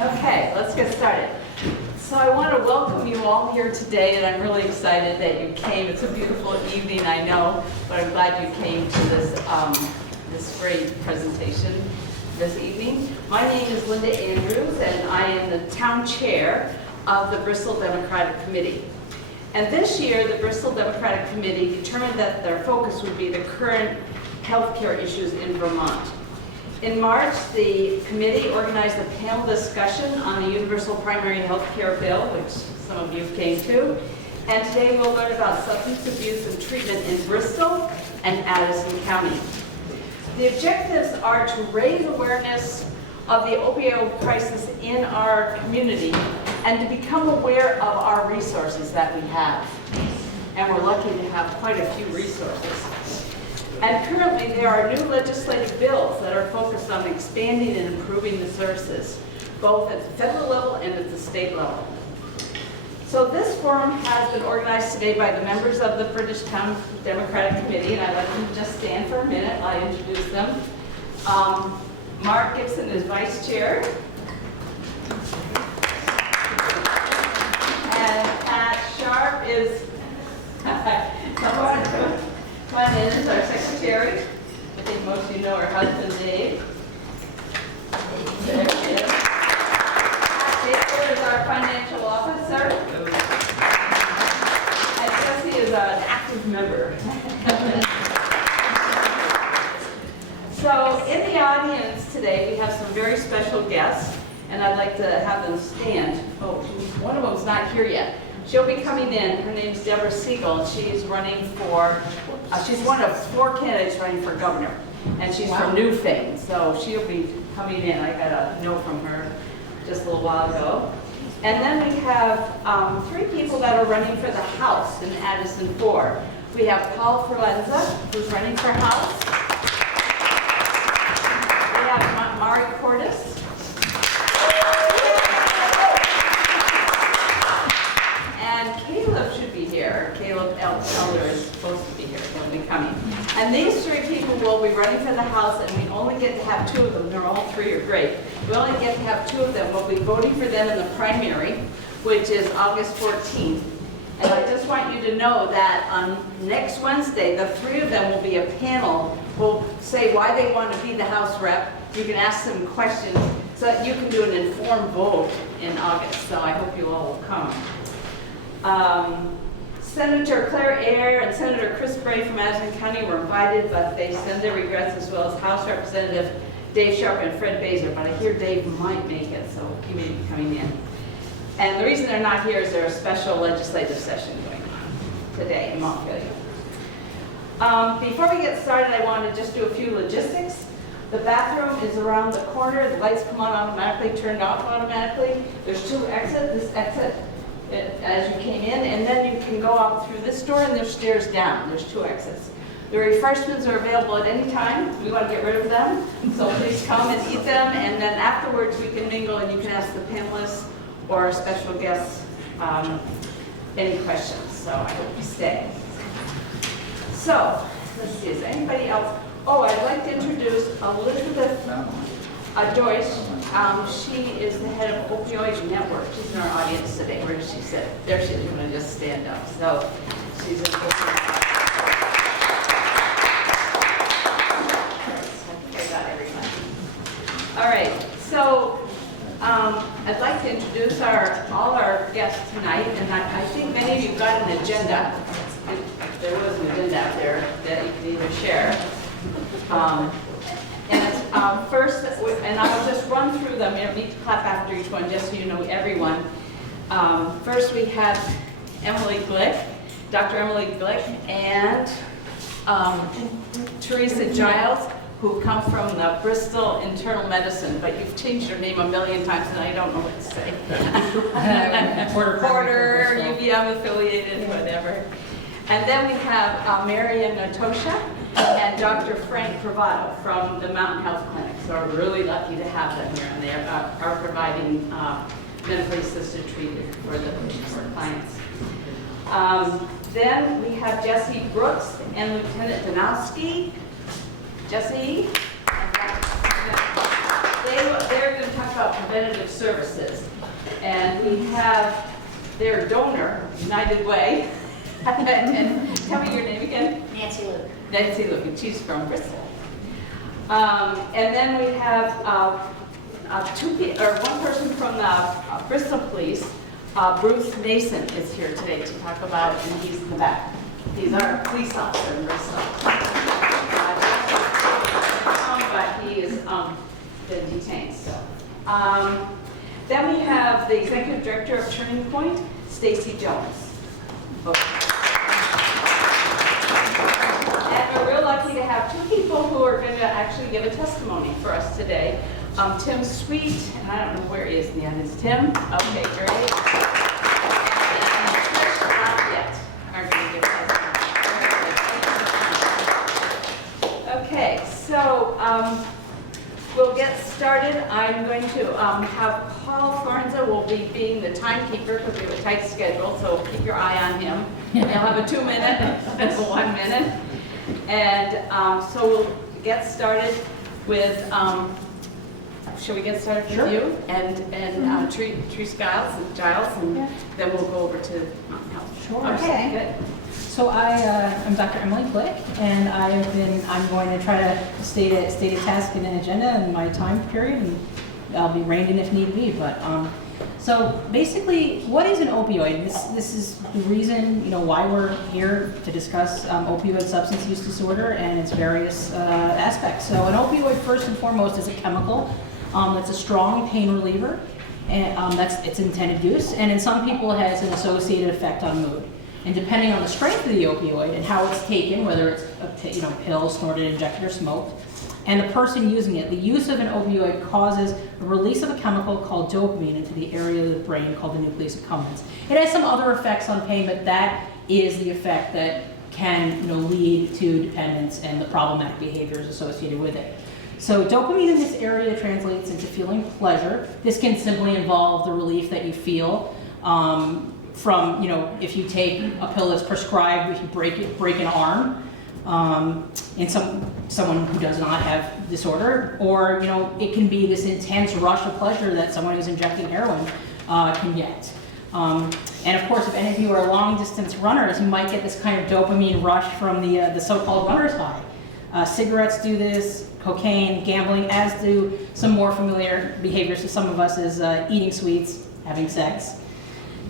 Okay, let's get started. So I want to welcome you all here today, and I'm really excited that you came. It's a beautiful evening, I know, but I'm glad you came to this great presentation this evening. My name is Linda Andrews, and I am the town chair of the Bristol Democratic Committee. And this year, the Bristol Democratic Committee determined that their focus would be the current healthcare issues in Vermont. In March, the committee organized a panel discussion on the Universal Primary Health Care Bill, which some of you came to. And today we'll learn about substance abuse and treatment in Bristol and Addison County. The objectives are to raise awareness of the opioid crisis in our community and to become aware of our resources that we have. And we're lucky to have quite a few resources. And currently, there are new legislative bills that are focused on expanding and improving the services, both at the federal level and at the state level. So this forum has been organized today by the members of the British Town Democratic Committee, and I'd like them to just stand for a minute while I introduce them. Mark Gibson is vice chair. And Pat Sharp is Come on in, is our secretary. I think most of you know her husband, Dave. There she is. Dave is our financial officer. And Jesse is an active member. So in the audience today, we have some very special guests, and I'd like to have them stand. Oh, one of them's not here yet. She'll be coming in. Her name's Deborah Siegel. She's running for, she's one of 4 candidates running for governor. And she's from Newfane, so she'll be coming in. I got a note from her just a little while ago. And then we have 3 people that are running for the House in Addison 4. We have Paul Ferlenza, who's running for House. We have Mari Cordes. Caleb should be here. Caleb Elder is supposed to be here. He'll be coming. And these 3 people will be running for the House, and we only get to have 2 of them. They're all 3 are great. We only get to have 2 of them. We'll be voting for them in the primary, which is August 14th. And I just want you to know that on next Wednesday, the 3 of them will be a panel. Will say why they want to be the House rep. You can ask them questions so that you can do an informed vote in August. So I hope you all will come. Senator Claire Ayer and Senator Chris Bray from Addison County were invited, but they send their regrets, as well as House Representative Dave Sharp and Fred Baser. But I hear Dave might make it, so he may be coming in. And the reason they're not here is there's a special legislative session going on today in Montpelier. Before we get started, I want to just do a few logistics. The bathroom is around the corner. The lights come on automatically, turned off automatically. There's 2 exits. This exit as you came in, and then you can go out through this door, and there's stairs down. There's 2 exits. The refreshments are available at any time. We want to get rid of them, so please come and eat them, and then afterwards we can mingle, and you can ask the panelists or our special guests any questions. So I hope you stay. So let's see, is anybody else? Oh, I'd like to introduce Elizabeth Joyce. She is the head of Opioid Network. She's in our audience today. Where does she sit? There she is. You're going to just stand up. So she's in I got everyone. All right. So I'd like to introduce all our guests tonight, and I think many of you got an agenda. There was an agenda out there that you can either share. First, and I'll just run through them. You don't need to clap after each one, just so you know everyone. First, we have Emily Glick, Dr. Emily Glick, and Teresa Giles, who come from the Bristol Internal Medicine, but you've changed your name a million times, and I don't know what to say. Porter, UVM affiliated, whatever. And then we have Marian Natosha and Dr. Frank Provato from the Mountain Health Clinic. So we're really lucky to have them here, and they are providing medically assisted treatment for our clients. Then we have Jesse Brooks and Lieutenant Danowski. Jesse. they're going to talk about preventative services. And we have their donor, United Way. And tell me your name again. Nancy Luke. Nancy Luke, and she's from Bristol. And then we have one person from the Bristol Police. Bruce Mason is here today to talk about, and he's in the back. He's our police officer in Bristol. But he is been detained. So, then we have the executive director of Turning Point, Stacy Jones. And we're real lucky to have two people who are going to actually give a testimony for us today. Tim Sweet, and I don't know where he is in the audience. Tim? Okay, great. And Trish Lafayette are going to give a testimony. Okay, so we'll get started. I'm going to have Paul Florenza will be being the timekeeper because we have a tight schedule, so keep your eye on him. He'll have a 2-minute and a 1 minute. And so we'll get started with, shall we get started with Sure. you? And Therese Giles, and then we'll go over to Mountain Health. Sure. Okay, good. So I'm Dr. Emily Glick, and I'm going to try to state a task and an agenda in my time period, and I'll be reined in if need be. But so basically, what is an opioid? This is the reason, why we're here to discuss opioid substance use disorder and its various aspects. So an opioid, first and foremost, is a chemical that's a strong pain reliever, and that's its intended use. And in some people, it has an associated effect on mood. And depending on the strength of the opioid and how it's taken, whether it's a pill, snorted, injected, or smoked, and the person using it, the use of an opioid causes a release of a chemical called dopamine into the area of the brain called the nucleus accumbens. It has some other effects on pain, but that is the effect that can lead to dependence and the problematic behaviors associated with it. So dopamine in this area translates into feeling pleasure. This can simply involve the relief that you feel from, if you take a pill that's prescribed, if you break an arm, in someone who does not have disorder, or it can be this intense rush of pleasure that someone who's injecting heroin can get. And of course, if any of you are long distance runners, you might get this kind of dopamine rush from the so-called runner's high. Cigarettes do this, cocaine, gambling, as do some more familiar behaviors to some of us is eating sweets, having sex.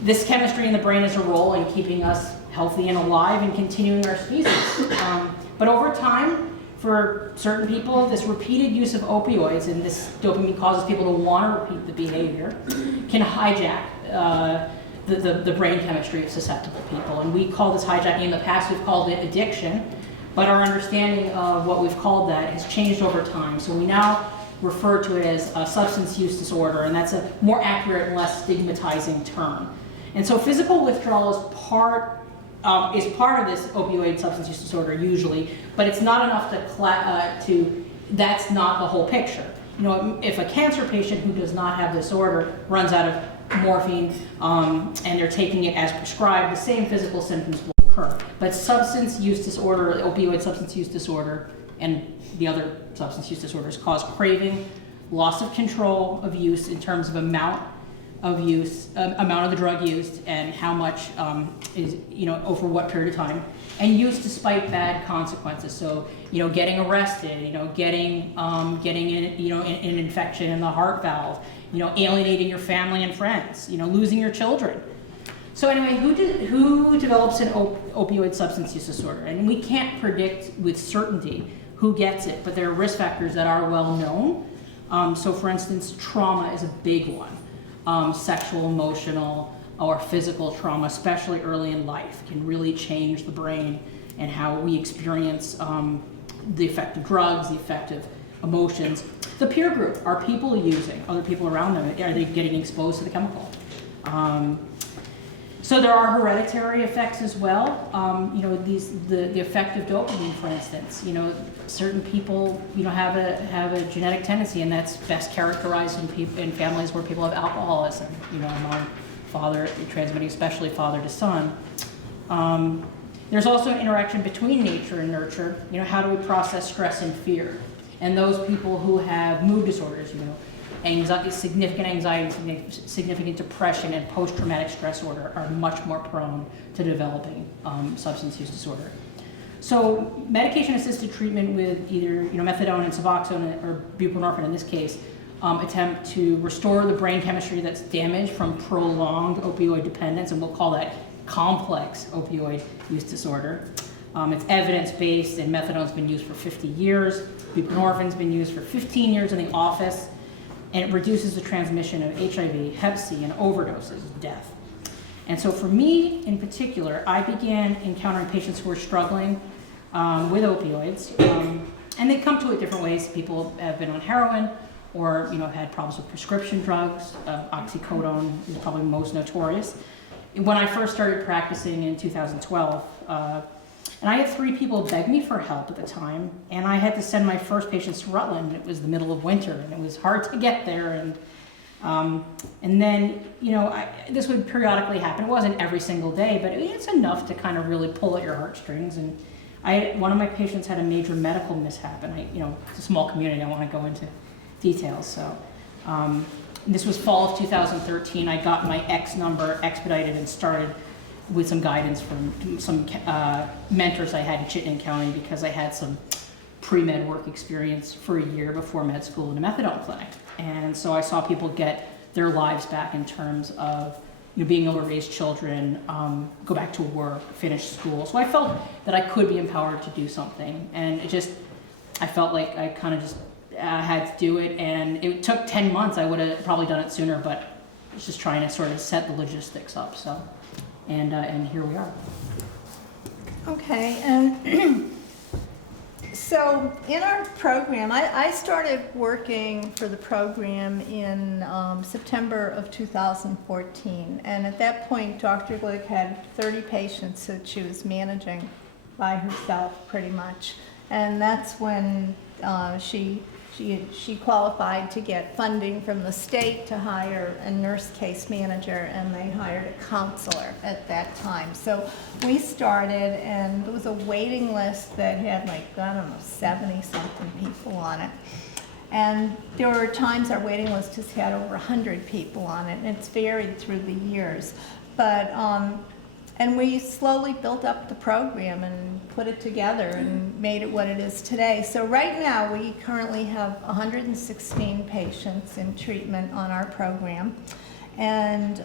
This chemistry in the brain is a role in keeping us healthy and alive and continuing our species. But over time, for certain people, this repeated use of opioids and this dopamine causes people to want to repeat the behavior, can hijack the brain chemistry of susceptible people. And we call this hijacking. In the past, we've called it addiction, but our understanding of what we've called that has changed over time. So we now refer to it as a substance use disorder, and that's a more accurate and less stigmatizing term. And so physical withdrawal is part of this opioid substance use disorder usually, but it's not enough that's not the whole picture. If a cancer patient who does not have disorder runs out of morphine and they're taking it as prescribed, the same physical symptoms will occur. But substance use disorder, opioid substance use disorder, and the other substance use disorders cause craving, loss of control of use in terms of amount of the drug used, and how much is over what period of time, and use despite bad consequences. So getting arrested, getting an infection in the heart valve, alienating your family and friends, losing your children. So anyway, who develops an opioid substance use disorder? And we can't predict with certainty who gets it, but there are risk factors that are well known. So for instance, trauma is a big one. Sexual, emotional, or physical trauma, especially early in life, can really change the brain and how we experience the effect of drugs, the effect of emotions. The peer group, are people using, other people around them, are they getting exposed to the chemical? So there are hereditary effects as well. The effect of dopamine, for instance. Certain people, have a genetic tendency, and that's best characterized in families where people have alcoholism. Among father transmitting, especially father to son. There's also an interaction between nature and nurture. How do we process stress and fear? And those people who have mood disorders, significant anxiety, significant depression, and post-traumatic stress disorder are much more prone to developing substance use disorder. So medication-assisted treatment with either methadone and Suboxone or buprenorphine in this case attempt to restore the brain chemistry that's damaged from prolonged opioid dependence, and we'll call that complex opioid use disorder. It's evidence-based, and methadone's been used for 50 years. Buprenorphine's been used for 15 years in the office, and it reduces the transmission of HIV, Hep C, and overdoses, death. And so for me in particular, I began encountering patients who were struggling with opioids, and they come to it different ways. People have been on heroin, or have had problems with prescription drugs. Oxycodone is probably most notorious. When I first started practicing in 2012, and I had 3 people beg me for help at the time, and I had to send my first patients to Rutland. It was the middle of winter, and it was hard to get there. And then, this would periodically happen. It wasn't every single day, but it's enough to kind of really pull at your heartstrings. And one of my patients had a major medical mishap, and it's a small community. I don't want to go into details. So this was fall of 2013. I got my X number expedited and started with some guidance from some mentors I had in Chittenden County, because I had some pre-med work experience for a year before med school in a methadone clinic. And so I saw people get their lives back in terms of being able to raise children, go back to work, finish school. So I felt that I could be empowered to do something. And I felt like I kind of just had to do it. And it took 10 months. I would have probably done it sooner, but I was just trying to sort of set the logistics up. So, and here we are. Okay, and so in our program, I started working for the program in September of 2014, and at that point Dr. Glick had 30 patients that she was managing by herself pretty much, and that's when she qualified to get funding from the state to hire a nurse case manager, and they hired a counselor at that time. So we started, and there was a waiting list that had 70-something people on it. And there were times our waiting list has had over 100 people on it, and it's varied through the years. But and we slowly built up the program and put it together and made it what it is today. So right now we currently have 116 patients in treatment on our program. And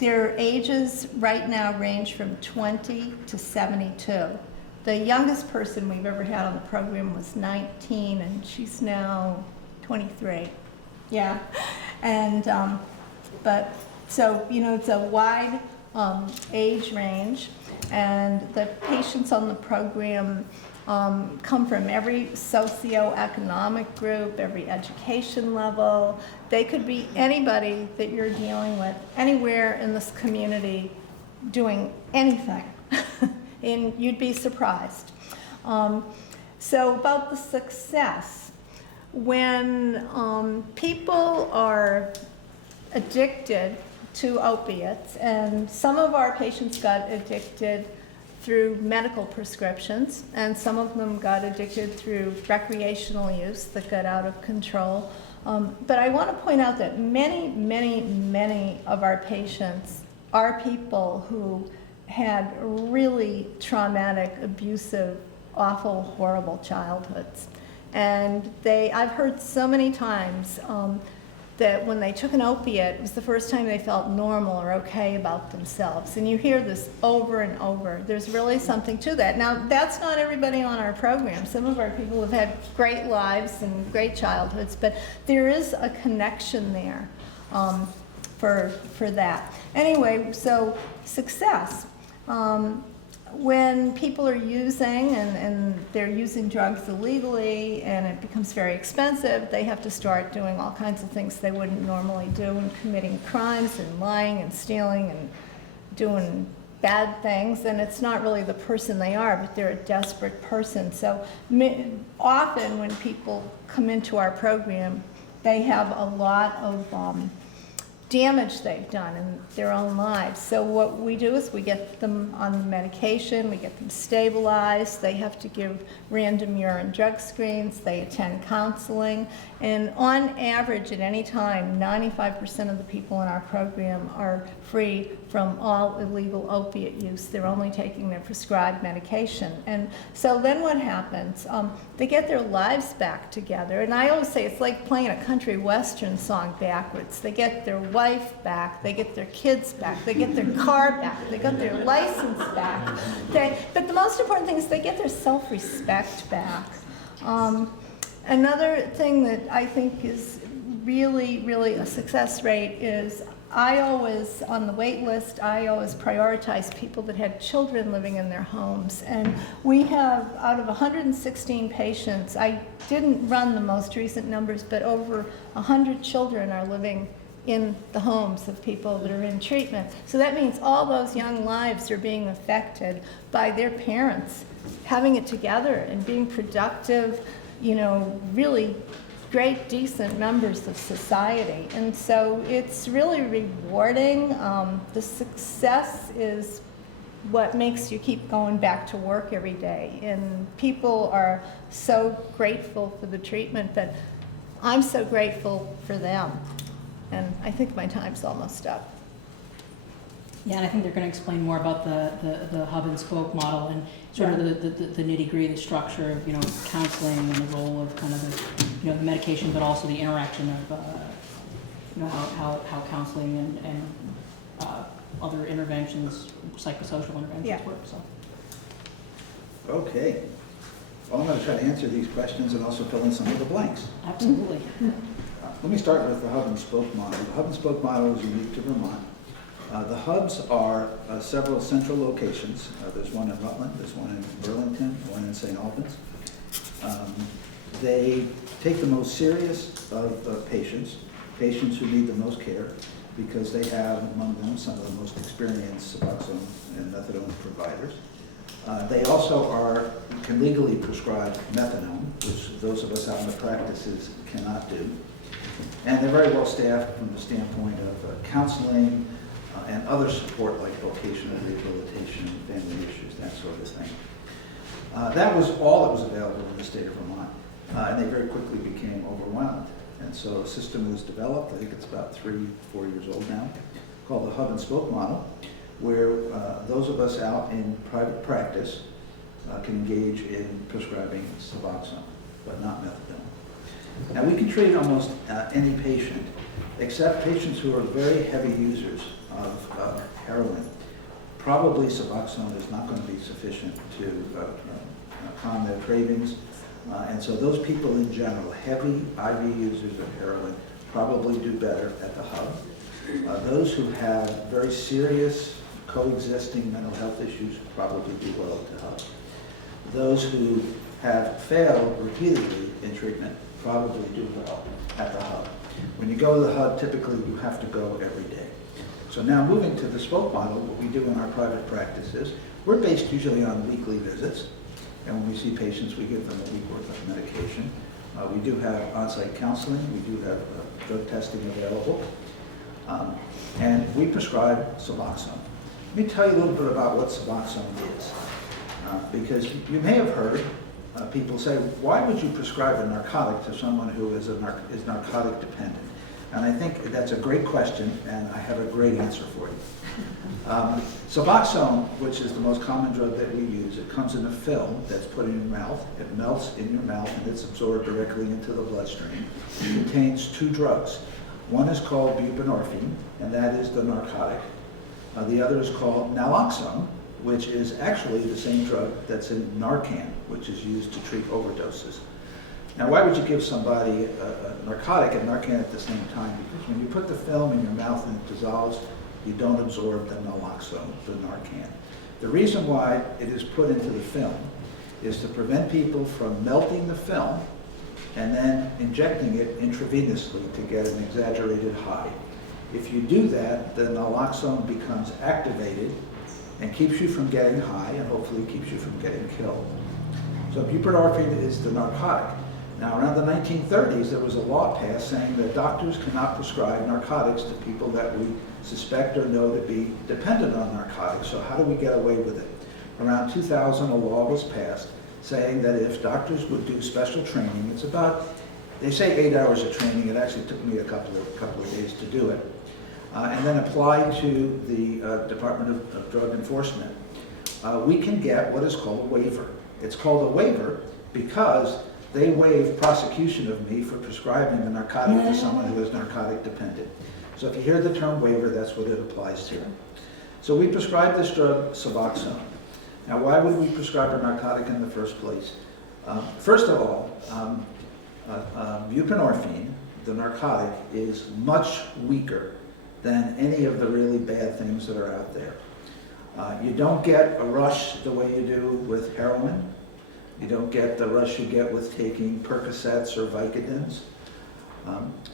their ages right now range from 20 to 72. The youngest person we've ever had on the program was 19, and she's now 23. Yeah. And, but, so, it's a wide age range, and the patients on the program come from every socioeconomic group, every education level. They could be anybody that you're dealing with, anywhere in this community, doing anything, and you'd be surprised. So about the success, when people are addicted to opiates, and some of our patients got addicted through medical prescriptions, and some of them got addicted through recreational use that got out of control. But I want to point out that many, many, many of our patients are people who had really traumatic, abusive, awful, horrible childhoods. And I've heard so many times that when they took an opiate, it was the first time they felt normal or okay about themselves. And you hear this over and over. There's really something to that. Now, that's not everybody on our program. Some of our people have had great lives and great childhoods, but there is a connection there for that. Anyway, so success. When people are using and they're using drugs illegally and it becomes very expensive, they have to start doing all kinds of things they wouldn't normally do, and committing crimes and lying and stealing and doing bad things. And it's not really the person they are, but they're a desperate person. So often when people come into our program, they have a lot of damage they've done in their own lives. So what we do is we get them on the medication, we get them stabilized, they have to give random urine drug screens, they attend counseling, And on average, at any time, 95% of the people in our program are free from all illegal opiate use. They're only taking their prescribed medication. And so then what happens? They get their lives back together. And I always say it's like playing a country western song backwards. They get their wife back, they get their kids back, they get their car back, they get their license back. But the most important thing is they get their self-respect back. Another thing that I think is really, really a success rate is I always, on the wait list, I always prioritize people that had children living in their homes. And we have, out of 116 patients, I didn't run the most recent numbers, but over 100 children are living in the homes of people that are in treatment. So that means all those young lives are being affected by their parents having it together and being productive, you know, really great, decent members of society. And so it's really rewarding. The success is what makes you keep going back to work every day. And people are so grateful for the treatment, but I'm so grateful for them. And I think my time's almost up. Yeah, and I think they're going to explain more about the hub and spoke model and sort of the nitty-gritty, the structure of, you know, counseling and the role of kind of the, you know, the medication, but also the interaction of, you know, how counseling and other interventions, psychosocial interventions work. So. Okay. Well, I'm going to try to answer these questions and also fill in some of the blanks. Absolutely. Let me start with the hub and spoke model. The hub and spoke model is unique to Vermont. The hubs are several central locations. There's one in Rutland, there's one in Burlington, one in St. Albans. They take the most serious of patients who need the most care, because they have among them some of the most experienced Suboxone and methadone providers. They also can legally prescribe methadone, which those of us out in the practices cannot do. And they're very well staffed from the standpoint of counseling and other support like vocational rehabilitation, family issues, that sort of thing. That was all that was available in the state of Vermont, and they very quickly became overwhelmed. And so a system was developed, I think it's about 3-4 years old now, called the hub and spoke model, where those of us out in private practice can engage in prescribing Suboxone, but not methadone. Now we can treat almost any patient, except patients who are very heavy users of heroin. Probably Suboxone is not going to be sufficient to calm their cravings. And so those people in general, heavy IV users of heroin, probably do better at the hub. Those who have very serious coexisting mental health issues probably do well at the hub. Those who have failed repeatedly in treatment probably do well at the hub. When you go to the hub, typically you have to go every day. So now moving to the spoke model, what we do in our private practices, we're based usually on weekly visits. And when we see patients, we give them a week worth of medication. We do have on-site counseling. We do have drug testing available. And we prescribe Suboxone. Let me tell you a little bit about what Suboxone is. Because you may have heard people say, why would you prescribe a narcotic to someone who is narcotic dependent? And I think that's a great question, and I have a great answer for you. Suboxone, which is the most common drug that we use, it comes in a film that's put in your mouth. It melts in your mouth, and it's absorbed directly into the bloodstream. It contains 2 drugs. One is called buprenorphine, and that is the narcotic. The other is called naloxone, which is actually the same drug that's in Narcan, which is used to treat overdoses. Now, why would you give somebody a narcotic and Narcan at the same time? Because when you put the film in your mouth and it dissolves, you don't absorb the naloxone, the Narcan. The reason why it is put into the film is to prevent people from melting the film and then injecting it intravenously to get an exaggerated high. If you do that, the naloxone becomes activated and keeps you from getting high and hopefully keeps you from getting killed. So buprenorphine is the narcotic. Now, around the 1930s, there was a law passed saying that doctors cannot prescribe narcotics to people that we suspect or know to be dependent on narcotics. So how do we get away with it? Around 2000, a law was passed saying that if doctors would do special training, it's about They say 8 hours of training. It actually took me a couple of days to do it. And then applied to the Department of Drug Enforcement, we can get what is called a waiver. It's called a waiver because they waive prosecution of me for prescribing a narcotic to someone who is narcotic dependent. So if you hear the term waiver, that's what it applies to. So we prescribe this drug, Suboxone. Now, why would we prescribe a narcotic in the first place? First of all, buprenorphine, the narcotic, is much weaker than any of the really bad things that are out there. You don't get a rush the way you do with heroin. You don't get the rush you get with taking Percocets or Vicodins.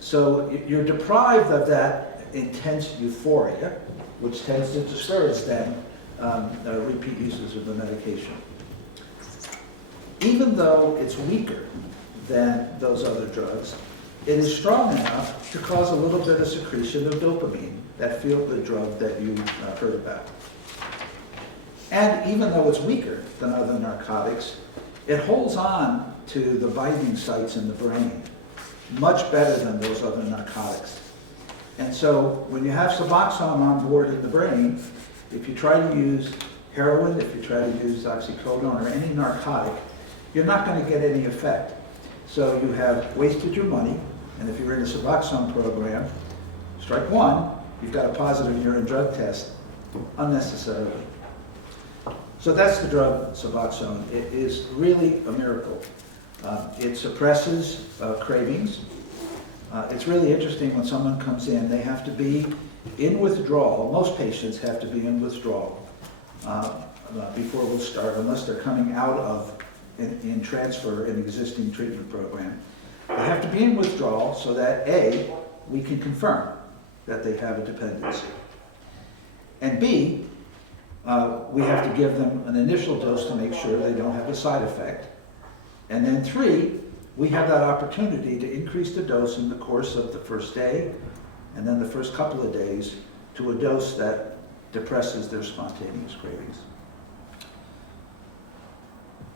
So you're deprived of that intense euphoria, which tends to discourage them repeat uses of the medication. Even though it's weaker than those other drugs, it is strong enough to cause a little bit of secretion of dopamine, that feel-good drug that you heard about. And even though it's weaker than other narcotics, it holds on to the binding sites in the brain much better than those other narcotics. And so when you have Suboxone on board in the brain, if you try to use heroin, if you try to use oxycodone or any narcotic, you're not going to get any effect. So you have wasted your money, and if you're in a Suboxone program, strike one, you've got a positive urine drug test unnecessarily. So that's the drug Suboxone. It is really a miracle. It suppresses cravings. It's really interesting when someone comes in, they have to be in withdrawal. Most patients have to be in withdrawal before we'll start, unless they're coming out of in transfer an existing treatment program. They have to be in withdrawal so that A, we can confirm that they have a dependency. And B, we have to give them an initial dose to make sure they don't have a side effect. And then 3, we have that opportunity to increase the dose in the course of the first day and then the first couple of days to a dose that depresses their spontaneous cravings.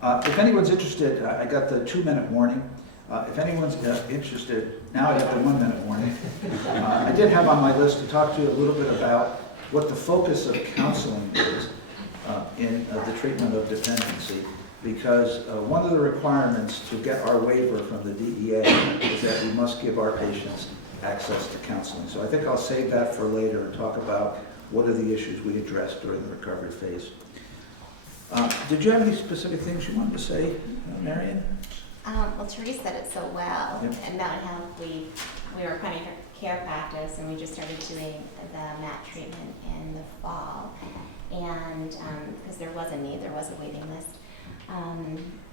If anyone's interested, I got the 2-minute warning. If anyone's interested, now I have the 1-minute warning. I did have on my list to talk to you a little bit about what the focus of counseling is in the treatment of dependency, because one of the requirements to get our waiver from the DEA is that we must give our patients access to counseling. So I think I'll save that for later and talk about what are the issues we addressed during the recovery phase. Did you have any specific things you wanted to say, Marion? Well, Therese said it so well, Yep. and Mountain Health, we were a primary care practice, and we just started doing the MAT treatment in the fall, and because there was a need, there was a waiting list.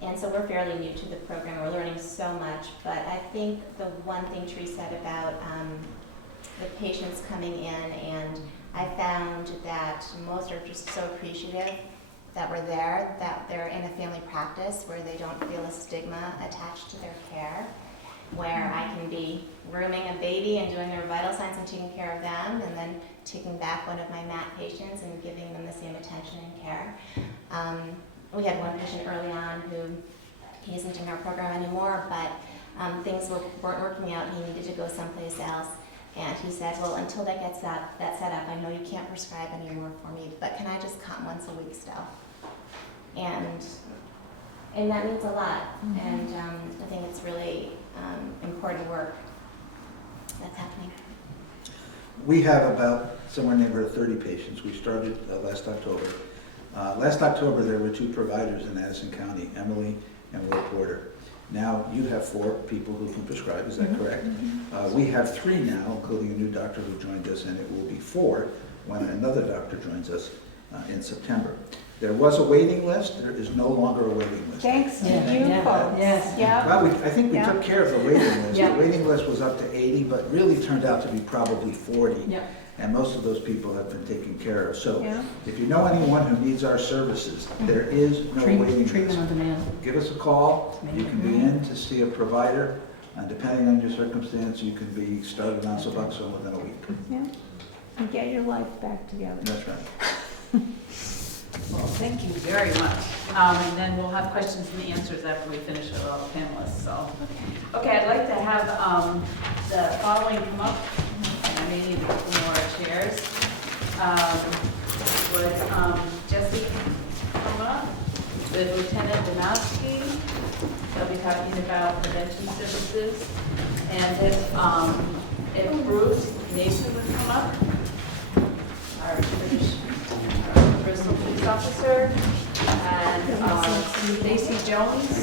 And so we're fairly new to the program, we're learning so much, but I think the one thing Therese said about the patients coming in, and I found that most are just so appreciative that we're there, that they're in a family practice where they don't feel a stigma attached to their care, where I can be rooming a baby and doing their vital signs and taking care of them, and then taking back one of my MAT patients and giving them the same attention and care. We had one patient early on who he isn't in our program anymore, but things weren't working out. He needed to go someplace else. And he said, well, until that gets that set up, I know you can't prescribe anymore for me, but can I just come once a week still? And that means a lot. Mm-hmm. And I think it's really important work that's happening. We have about somewhere near 30 patients. We started last October. Last October, there were 2 providers in Addison County, Emily and Will Porter. Now you have 4 people who can prescribe, is that mm-hmm. correct? Mm-hmm. We have 3 now, including a new doctor who joined us, and it will be 4 when another doctor joins us in September. There was a waiting list. There is no longer a waiting list. Thanks to Yeah. you Yeah. folks. Yes. Yeah. Well, I think we Yeah. took care of the waiting list. Yeah. The waiting list was up to 80, but really turned out to be probably 40. Yeah. And most of those people have been taken care of. So Yeah. if you know anyone who needs our services, there is no waiting Treatment list. on demand. Give us a call. You can be in to see a provider. And depending on your circumstance, you can be started on Suboxone within a week. Yeah. And get your life back together. That's right. Well, thank you very much. And then we'll have questions and answers after we finish with all the panelists, so. Okay, I'd like to have the following come up, and I may need a couple more chairs. Would Jesse come up with Lieutenant Donowski? They'll be talking about prevention services. And if Bruce Mason would come up, our Bristol police officer, and Stacy Jones,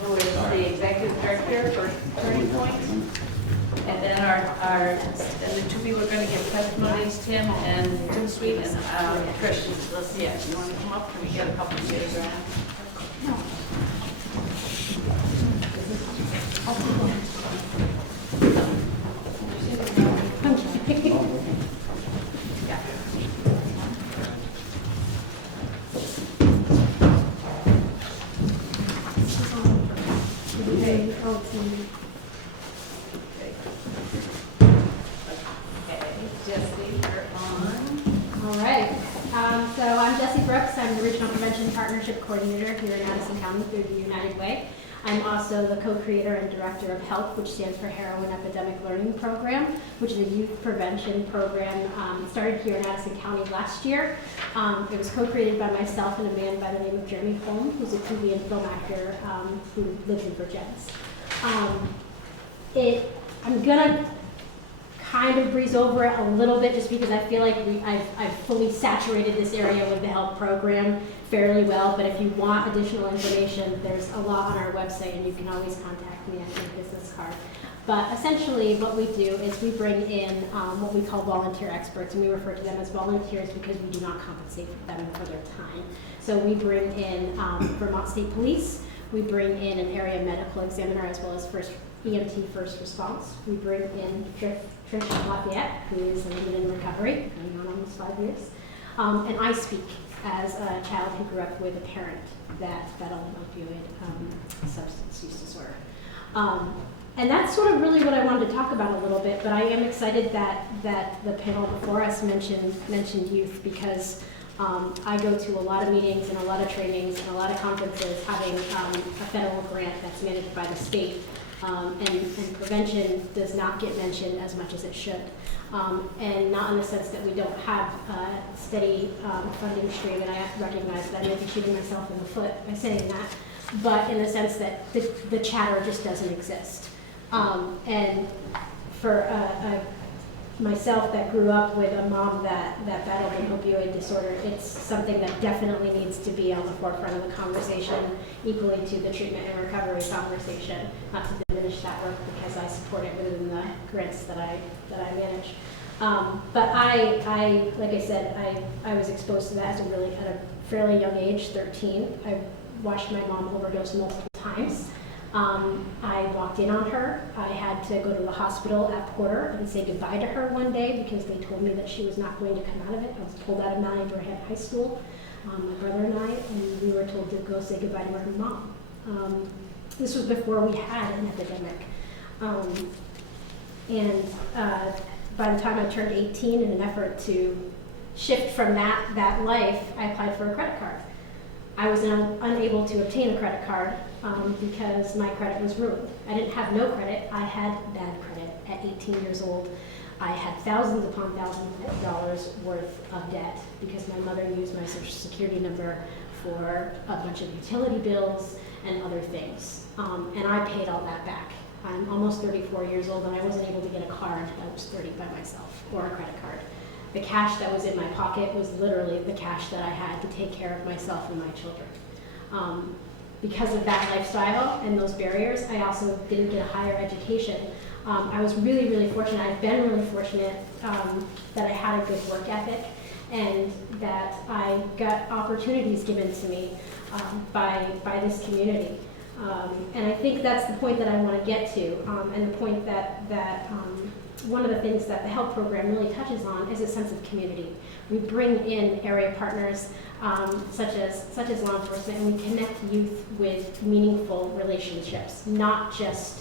who is the executive director for Turning Point. And then and the two people are going to give testimonies, Tim and Tim Sweet and Trish. Let's see it. You want to come up? Can we get a couple of chairs around? So I'm Jessie Brooks. I'm the Regional Prevention Partnership Coordinator here in Addison County through the United Way. I'm also the co-creator and director of HELP, which stands for Heroin Epidemic Learning Program, which is a youth prevention program. It started here in Addison County last year. It was co-created by myself and a man by the name of Jeremy Holm, who's a TV and film actor who lives in Virginia. I'm gonna kind of breeze over it a little bit just because I feel like I've fully saturated this area with the HELP program fairly well, but if you want additional information, there's a lot on our website and you can always contact me at my business card. But essentially what we do is we bring in what we call volunteer experts, and we refer to them as volunteers because we do not compensate them for their time. So we bring in Vermont State Police, we bring in an area medical examiner as well as EMT first response. We bring in Trish Lafayette, who is in recovery, going on almost 5 years. And I speak as a child who grew up with a parent that battled an opioid substance use disorder. And that's sort of really what I wanted to talk about a little bit, but I am excited that the panel before us mentioned youth because I go to a lot of meetings and a lot of trainings and a lot of conferences having a federal grant that's managed by the state. And prevention does not get mentioned as much as it should. And not in the sense that we don't have a steady funding stream, and I recognize that I may be shooting myself in the foot by saying that, but in the sense that the chatter just doesn't exist. And for myself that grew up with a mom that battled an opioid disorder, it's something that definitely needs to be on the forefront of the conversation, equally to the treatment and recovery conversation. Not to diminish that work because I support it within the grants that I manage. But I like I said, I was exposed to that at a fairly young age, 13. I watched my mom overdose multiple times. I walked in on her. I had to go to the hospital at Porter and say goodbye to her one day because they told me that she was not going to come out of it. I was pulled out of Mount Abraham High School, my brother and I, and we were told to go say goodbye to her mom. This was before we had an epidemic. By the time I turned 18, in an effort to shift from that life, I applied for a credit card. I was unable to obtain a credit card because my credit was ruined. I didn't have no credit, I had bad credit. At 18 years old, I had thousands upon thousands of dollars worth of debt because my mother used my social security number for a bunch of utility bills and other things. And I paid all that back. I'm almost 34 years old and I wasn't able to get a car until I was 30 by myself, or a credit card. The cash that was in my pocket was literally the cash that I had to take care of myself and my children. Because of that lifestyle and those barriers, I also didn't get a higher education. I was really, really fortunate. I've been really fortunate that I had a good work ethic and that I got opportunities given to me by this community. And I think that's the point that I want to get to, and the point that one of the things that the HELP program really touches on is a sense of community. We bring in area partners such as law enforcement, and we connect youth with meaningful relationships, not just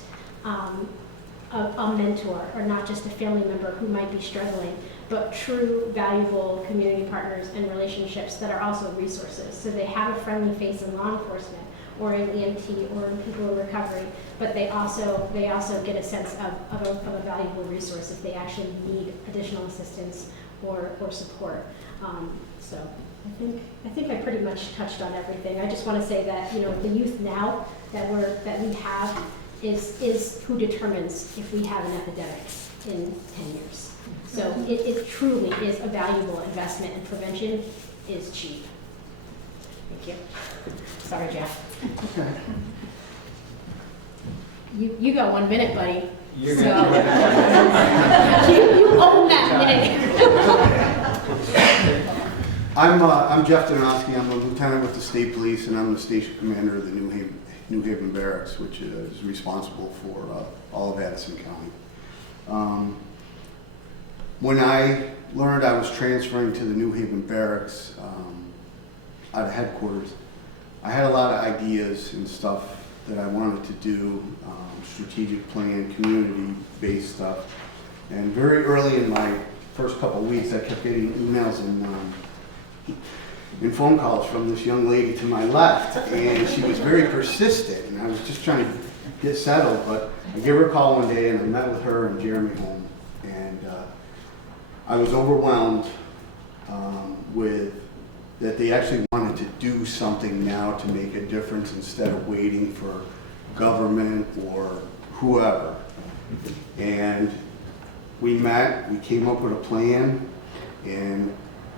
a mentor or not just a family member who might be struggling, but true valuable community partners and relationships that are also resources. So they have a friendly face in law enforcement or in EMT or in people in recovery, but they also get a sense of a valuable resource if they actually need additional assistance or support. So I think I pretty much touched on everything. I just want to say that, you know, the youth now that we have is who determines if we have an epidemic in 10 years. So it truly is a valuable investment, and prevention is cheap. Thank you. Sorry, Jeff. You got 1 minute, buddy. You're So gonna do you own that minute. I'm Jeff Donofsky. I'm a lieutenant with the state police, and I'm the station commander of the New Haven Barracks, which is responsible for all of Addison County. When I learned I was transferring to the New Haven Barracks out of headquarters, I had a lot of ideas and stuff that I wanted to do, strategic plan, community-based stuff. And very early in my first couple of weeks, I kept getting emails and phone calls from this young lady to my left, and she was very persistent, and I was just trying to get settled, but I gave her a call one day, and I met with her and Jeremy home, and I was overwhelmed with that they actually wanted to do something now to make a difference instead of waiting for government or whoever. And we met, we came up with a plan, and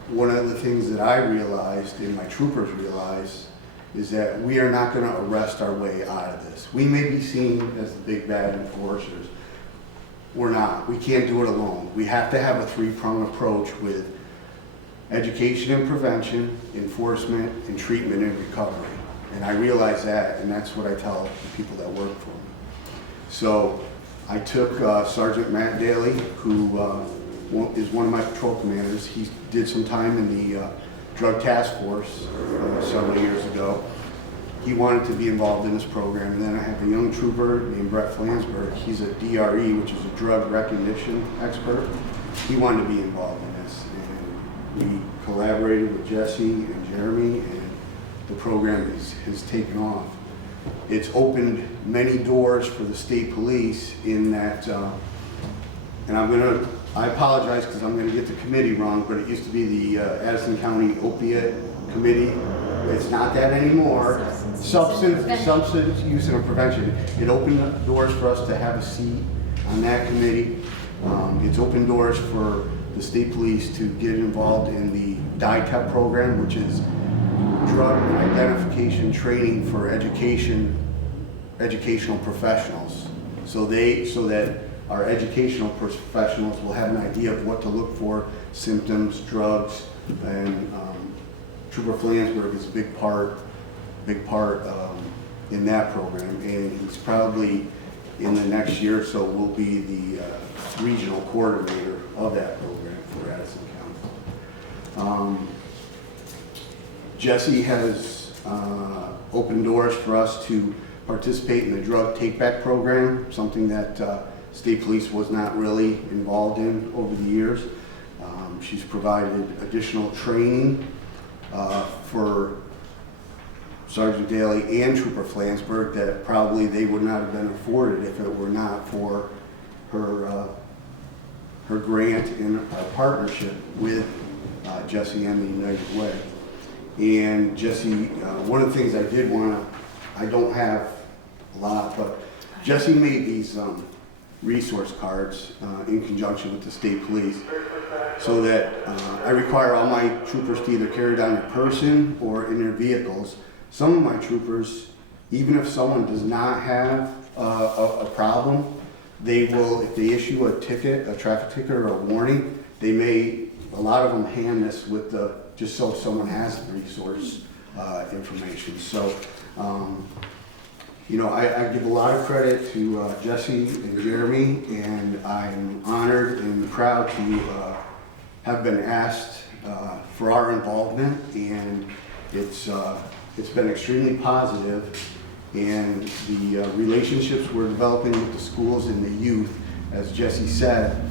one of the things that I realized and my troopers realized is that we are not going to arrest our way out of this. We may be seen as the big bad enforcers. We're not. We can't do it alone. We have to have a three-pronged approach with education and prevention, enforcement, and treatment and recovery. And I realize that, and that's what I tell the people that work for me. So I took Sergeant Matt Daly, who is one of my patrol commanders. He did some time in the drug task force several years ago. He wanted to be involved in this program. And then I have a young trooper named Brett Flansburgh. He's a DRE, which is a drug recognition expert. He wanted to be involved in this. And we collaborated with Jesse and Jeremy, and the program has taken off. It's opened many doors for the state police in that, and I apologize because I'm going to get the committee wrong, but it used to be the Addison County Opiate Committee. It's not that anymore. Substance Use and Prevention. It opened doors for us to have a seat on that committee. It's opened doors for the state police to get involved in the DITEP program, which is drug identification training for educational professionals. So that our educational professionals will have an idea of what to look for, symptoms, drugs, and Trooper Flansburgh is a big part in that program, and he's probably in the next year or so will be the regional coordinator of that program for Addison County. Jesse has opened doors for us to participate in the drug take-back program, something that state police was not really involved in over the years. She's provided additional training for Sergeant Daly and Trooper Flansburgh that probably they would not have been afforded if it were not for her grant and our partnership with Jesse and the United Way. And Jesse, one of the things I don't have a lot, but Jesse made these resource cards in conjunction with the state police, so that I require all my troopers to either carry it on their person or in their vehicles. Some of my troopers, even if someone does not have a problem, they will, if they issue a ticket, a traffic ticket or a warning, a lot of them hand this with just so someone has the resource information. So, I give a lot of credit to Jesse and Jeremy, and I'm honored and proud to have been asked for our involvement, and it's been extremely positive, and the relationships we're developing with the schools and the youth as Jesse said,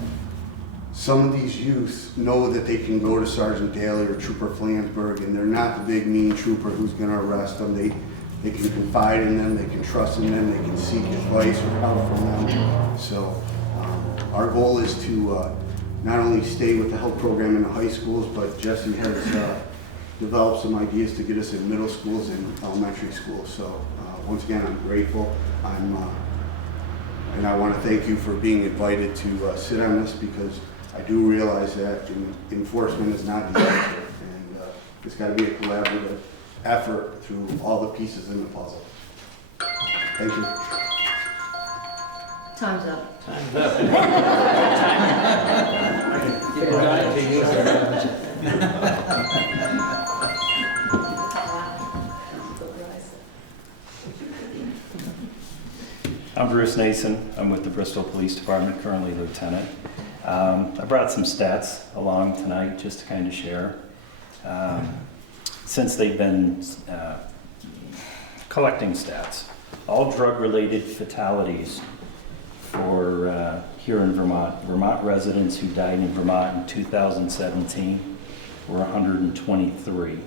some of these youth know that they can go to Sergeant Daly or Trooper Flansburgh, and they're not the big mean trooper who's going to arrest them. They can confide in them, they can trust in them, they can seek advice or help from them. So our goal is to not only stay with the health program in the high schools, but Jesse has developed some ideas to get us in middle schools and elementary schools. So once again, I'm grateful. And I want to thank you for being invited to sit on this, because I do realize that enforcement is not the answer, and it's got to be a collaborative effort through all the pieces in the puzzle. Thank you. Time's up. Time's up. I'm Bruce Nason. I'm with the Bristol Police Department, currently lieutenant. I brought some stats along tonight just to kind of share. Since they've been collecting stats, all drug-related fatalities for here in Vermont residents who died in Vermont in 2017 were 123.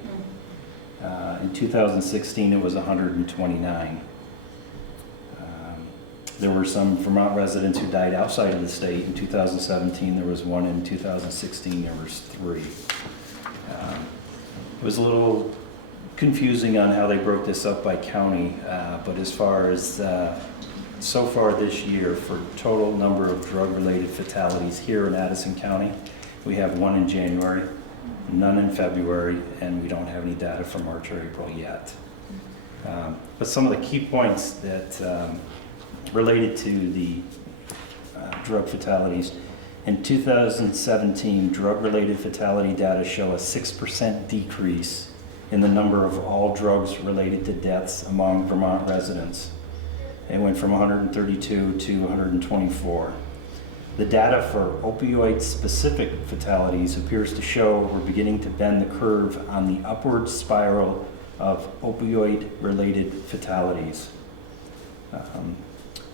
In 2016, it was 129. There were some Vermont residents who died outside of the state. In 2017, there was one. In 2016, there was 3. It was a little confusing on how they broke this up by county, but as far as so far this year, for total number of drug-related fatalities here in Addison County, we have 1 in January, none in February, and we don't have any data for March or April yet. But some of the key points that related to the drug fatalities. In 2017, drug-related fatality data show a 6% decrease in the number of all drugs related to deaths among Vermont residents. It went from 132 to 124. The data for opioid-specific fatalities appears to show we're beginning to bend the curve on the upward spiral of opioid-related fatalities.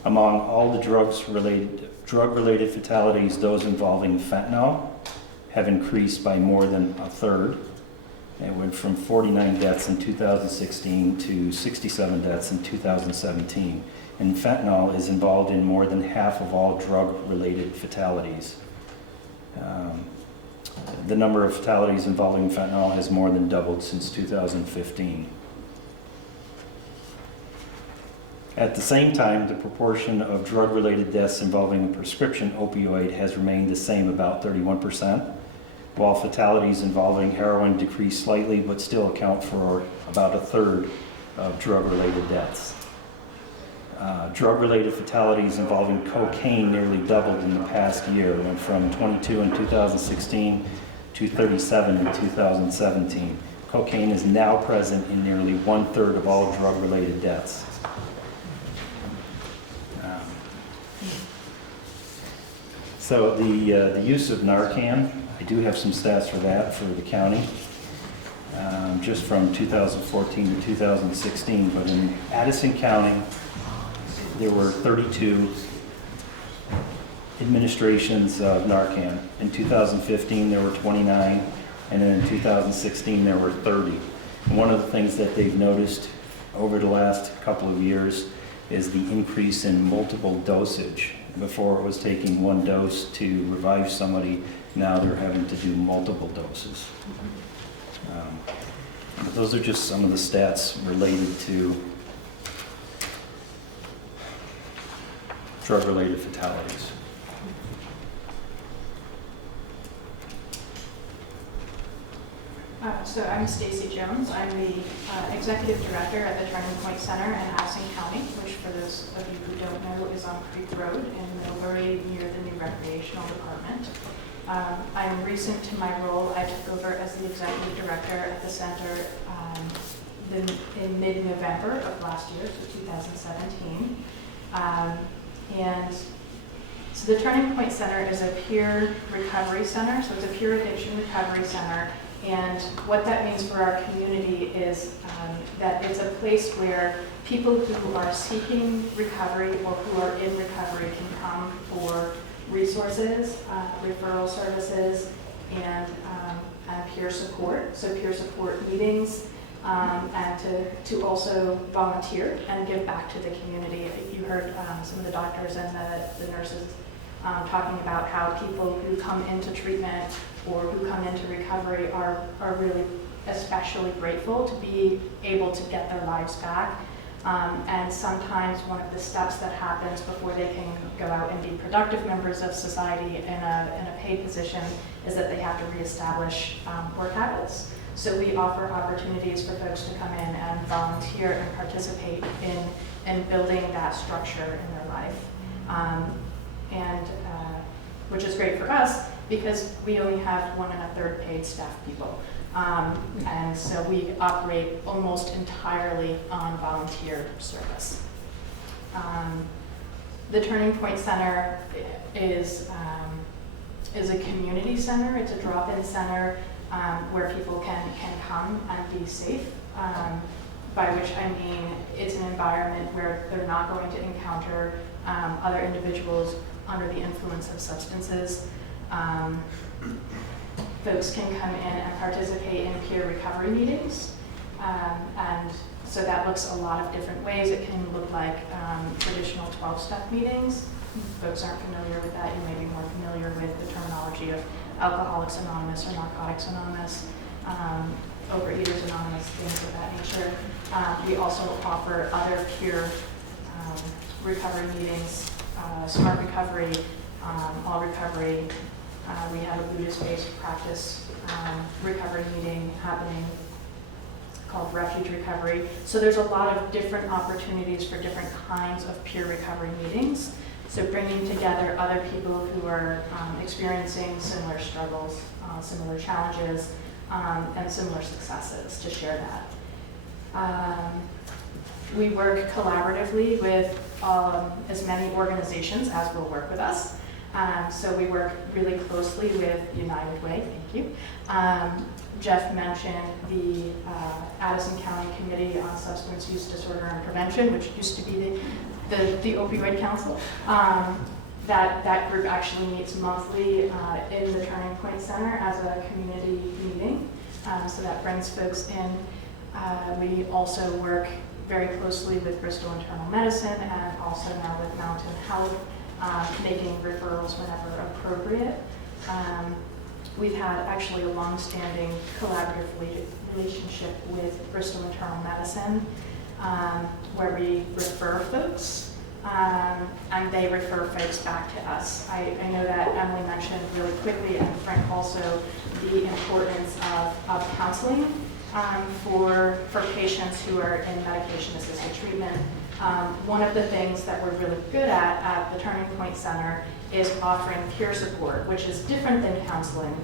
Among all the drug-related fatalities, those involving fentanyl have increased by more than a third. It went from 49 deaths in 2016 to 67 deaths in 2017. And fentanyl is involved in more than half of all drug-related fatalities. The number of fatalities involving fentanyl has more than doubled since 2015. At the same time, the proportion of drug-related deaths involving a prescription opioid has remained the same, about 31%, while fatalities involving heroin decreased slightly but still account for about a third of drug-related deaths. Drug-related fatalities involving cocaine nearly doubled in the past year, went from 22 in 2016 to 37 in 2017. Cocaine is now present in nearly 1/3 of all drug-related deaths. So the use of Narcan, I do have some stats for that for the county, just from 2014 to 2016. But in Addison County, there were 32 administrations of Narcan. In 2015, there were 29, and then in 2016, there were 30. And one of the things that they've noticed over the last couple of years is the increase in multiple dosage. Before it was taking 1 dose to revive somebody, now they're having to do multiple doses. But those are just some of the stats related to drug-related fatalities. So I'm Stacy Jones. I'm the Executive Director at the Turning Point Center in Addison County, which for those of you who don't know is on Creek Road in Middlebury near the new Recreational Department. I'm recent to my role. I took over as the Executive Director at the center in mid-November of last year, so 2017. And so the Turning Point Center is a peer recovery center, so it's a peer addiction recovery center. And what that means for our community is that it's a place where people who are seeking recovery or who are in recovery can come for resources, referral services, and peer support. So peer support meetings, and to also volunteer and give back to the community. You heard some of the doctors and the nurses talking about how people who come into treatment or who come into recovery are really especially grateful to be able to get their lives back. And sometimes one of the steps that happens before they can go out and be productive members of society in a paid position is that they have to reestablish work habits. So we offer opportunities for folks to come in and volunteer and participate in building that structure in their life. Which is great for us because we only have 1 1/3 paid staff people. And so we operate almost entirely on volunteer service. The Turning Point Center is a community center. It's a drop-in center where people can come and be safe, by which I mean it's an environment where they're not going to encounter other individuals under the influence of substances. Folks can come in and participate in peer recovery meetings. And so that looks a lot of different ways. It can look like traditional 12-step meetings. Folks aren't familiar with that. You may be more familiar with the terminology of Alcoholics Anonymous or Narcotics Anonymous, Overeaters Anonymous, things of that nature. We also offer other peer recovery meetings, Smart Recovery, All Recovery. We have a Buddhist-based practice recovery meeting happening called Refuge Recovery. So there's a lot of different opportunities for different kinds of peer recovery meetings. So bringing together other people who are experiencing similar struggles, similar challenges, and similar successes to share that. We work collaboratively with as many organizations as will work with us. So we work really closely with United Way, thank you. Jeff mentioned the Addison County Committee on Substance Use Disorder and Prevention, which used to be the Opioid Council. That group actually meets monthly in the Turning Point Center as a community meeting. So that brings folks in. We also work very closely with Bristol Internal Medicine and also now with Mountain Health, making referrals whenever appropriate. We've had actually a long-standing collaborative relationship with Bristol Internal Medicine, where we refer folks, and they refer folks back to us. I know that Emily mentioned really quickly, and Frank also, the importance of counseling for patients who are in medication-assisted treatment. One of the things that we're really good at the Turning Point Center is offering peer support, which is different than counseling,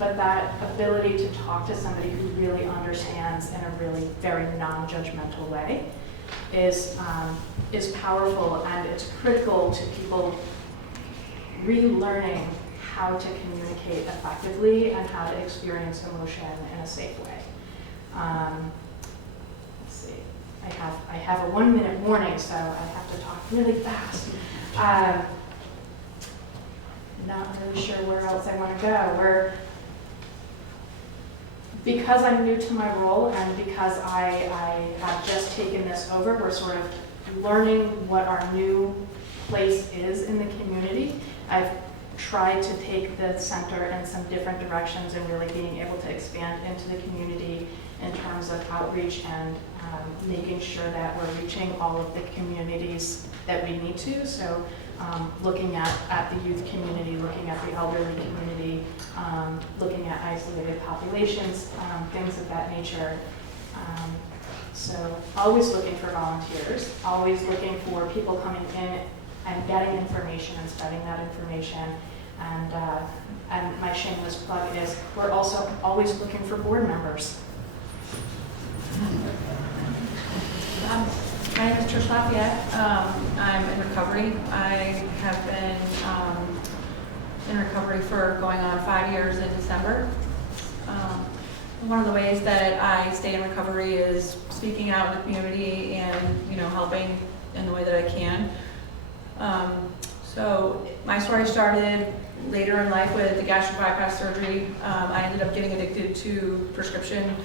but that ability to talk to somebody who really understands in a really very non-judgmental way is powerful, and it's critical to people relearning how to communicate effectively and how to experience emotion in a safe way. Let's see. I have a 1-minute warning, so I have to talk really fast. Not really sure where else I want to go. Because I'm new to my role and because I have just taken this over, we're sort of learning what our new place is in the community. I've tried to take the center in some different directions and really being able to expand into the community in terms of outreach and making sure that we're reaching all of the communities that we need to. So looking at the youth community, looking at the elderly community, looking at isolated populations, things of that nature. So always looking for volunteers, always looking for people coming in and getting information and spreading that information. And my shameless plug is we're also always looking for board members. My name is Trish Lafayette. I'm in recovery. I have been in recovery for going on 5 years in December. One of the ways that I stay in recovery is speaking out in the community and helping in the way that I can. So my story started later in life with the gastric bypass surgery. I ended up getting addicted to prescription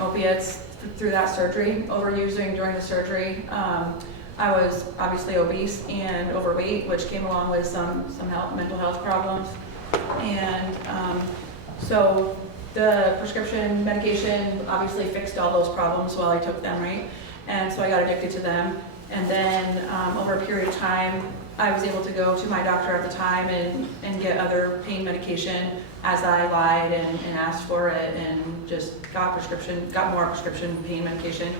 opiates through that surgery, overusing during the surgery. I was obviously obese and overweight, which came along with some mental health problems. And so the prescription medication obviously fixed all those problems while I took them, right? And so I got addicted to them. And then over a period of time, I was able to go to my doctor at the time and get other pain medication as I lied and asked for it, and just got more prescription pain medication.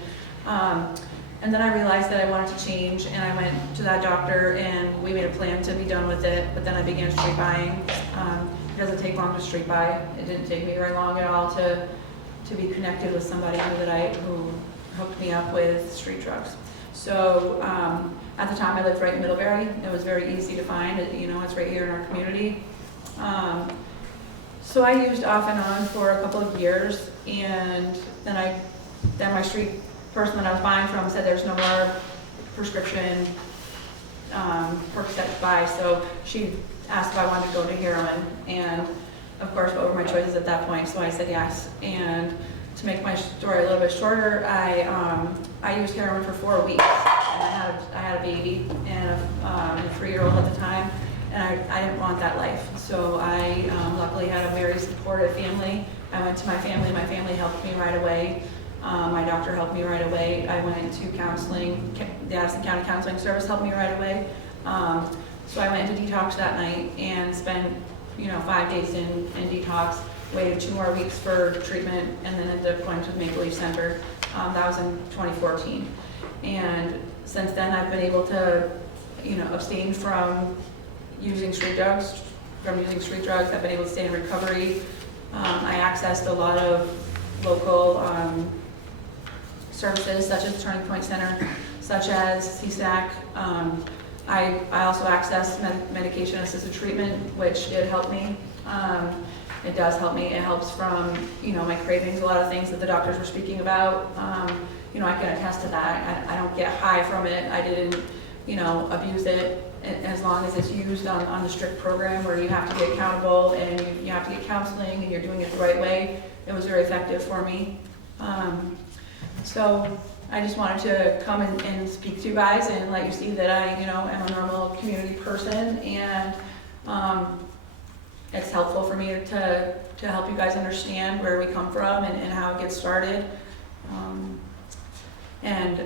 And then I realized that I wanted to change, and I went to that doctor and we made a plan to be done with it, but then I began street buying. It doesn't take long to street buy. It didn't take me very long at all to be connected with somebody who hooked me up with street drugs. So at the time I lived right in Middlebury. It was very easy to find. It's right here in our community. So I used off and on for a couple of years, and then my street person that I was buying from said there's no more prescription perks to buy, so she asked if I wanted to go to heroin, and of course what were my choices at that point, so I said yes. And to make my story a little bit shorter, I used heroin for 4 weeks, and I had a baby and a 3-year-old at the time, and I didn't want that life. So I luckily had a very supportive family. I went to my family helped me right away. My doctor helped me right away. I went to counseling, the Addison County Counseling Service helped me right away. So I went into detox that night and spent 5 days in detox, waited 2 more weeks for treatment, and then ended up going to the Maple Leaf Center. That was in 2014. And since then I've been able to abstain from using street drugs. I've been able to stay in recovery. I accessed a lot of local services such as Turning Point Center, such as CSAC. I also accessed medication-assisted treatment, which did help me. It does help me. It helps from my cravings, a lot of things that the doctors were speaking about. I can attest to that. I don't get high from it. I didn't abuse it, as long as it's used on the strict program where you have to get accountable and you have to get counseling and you're doing it the right way. It was very effective for me. So I just wanted to come and speak to you guys and let you see that I am a normal community person, and it's helpful for me to help you guys understand where we come from and how it gets started. And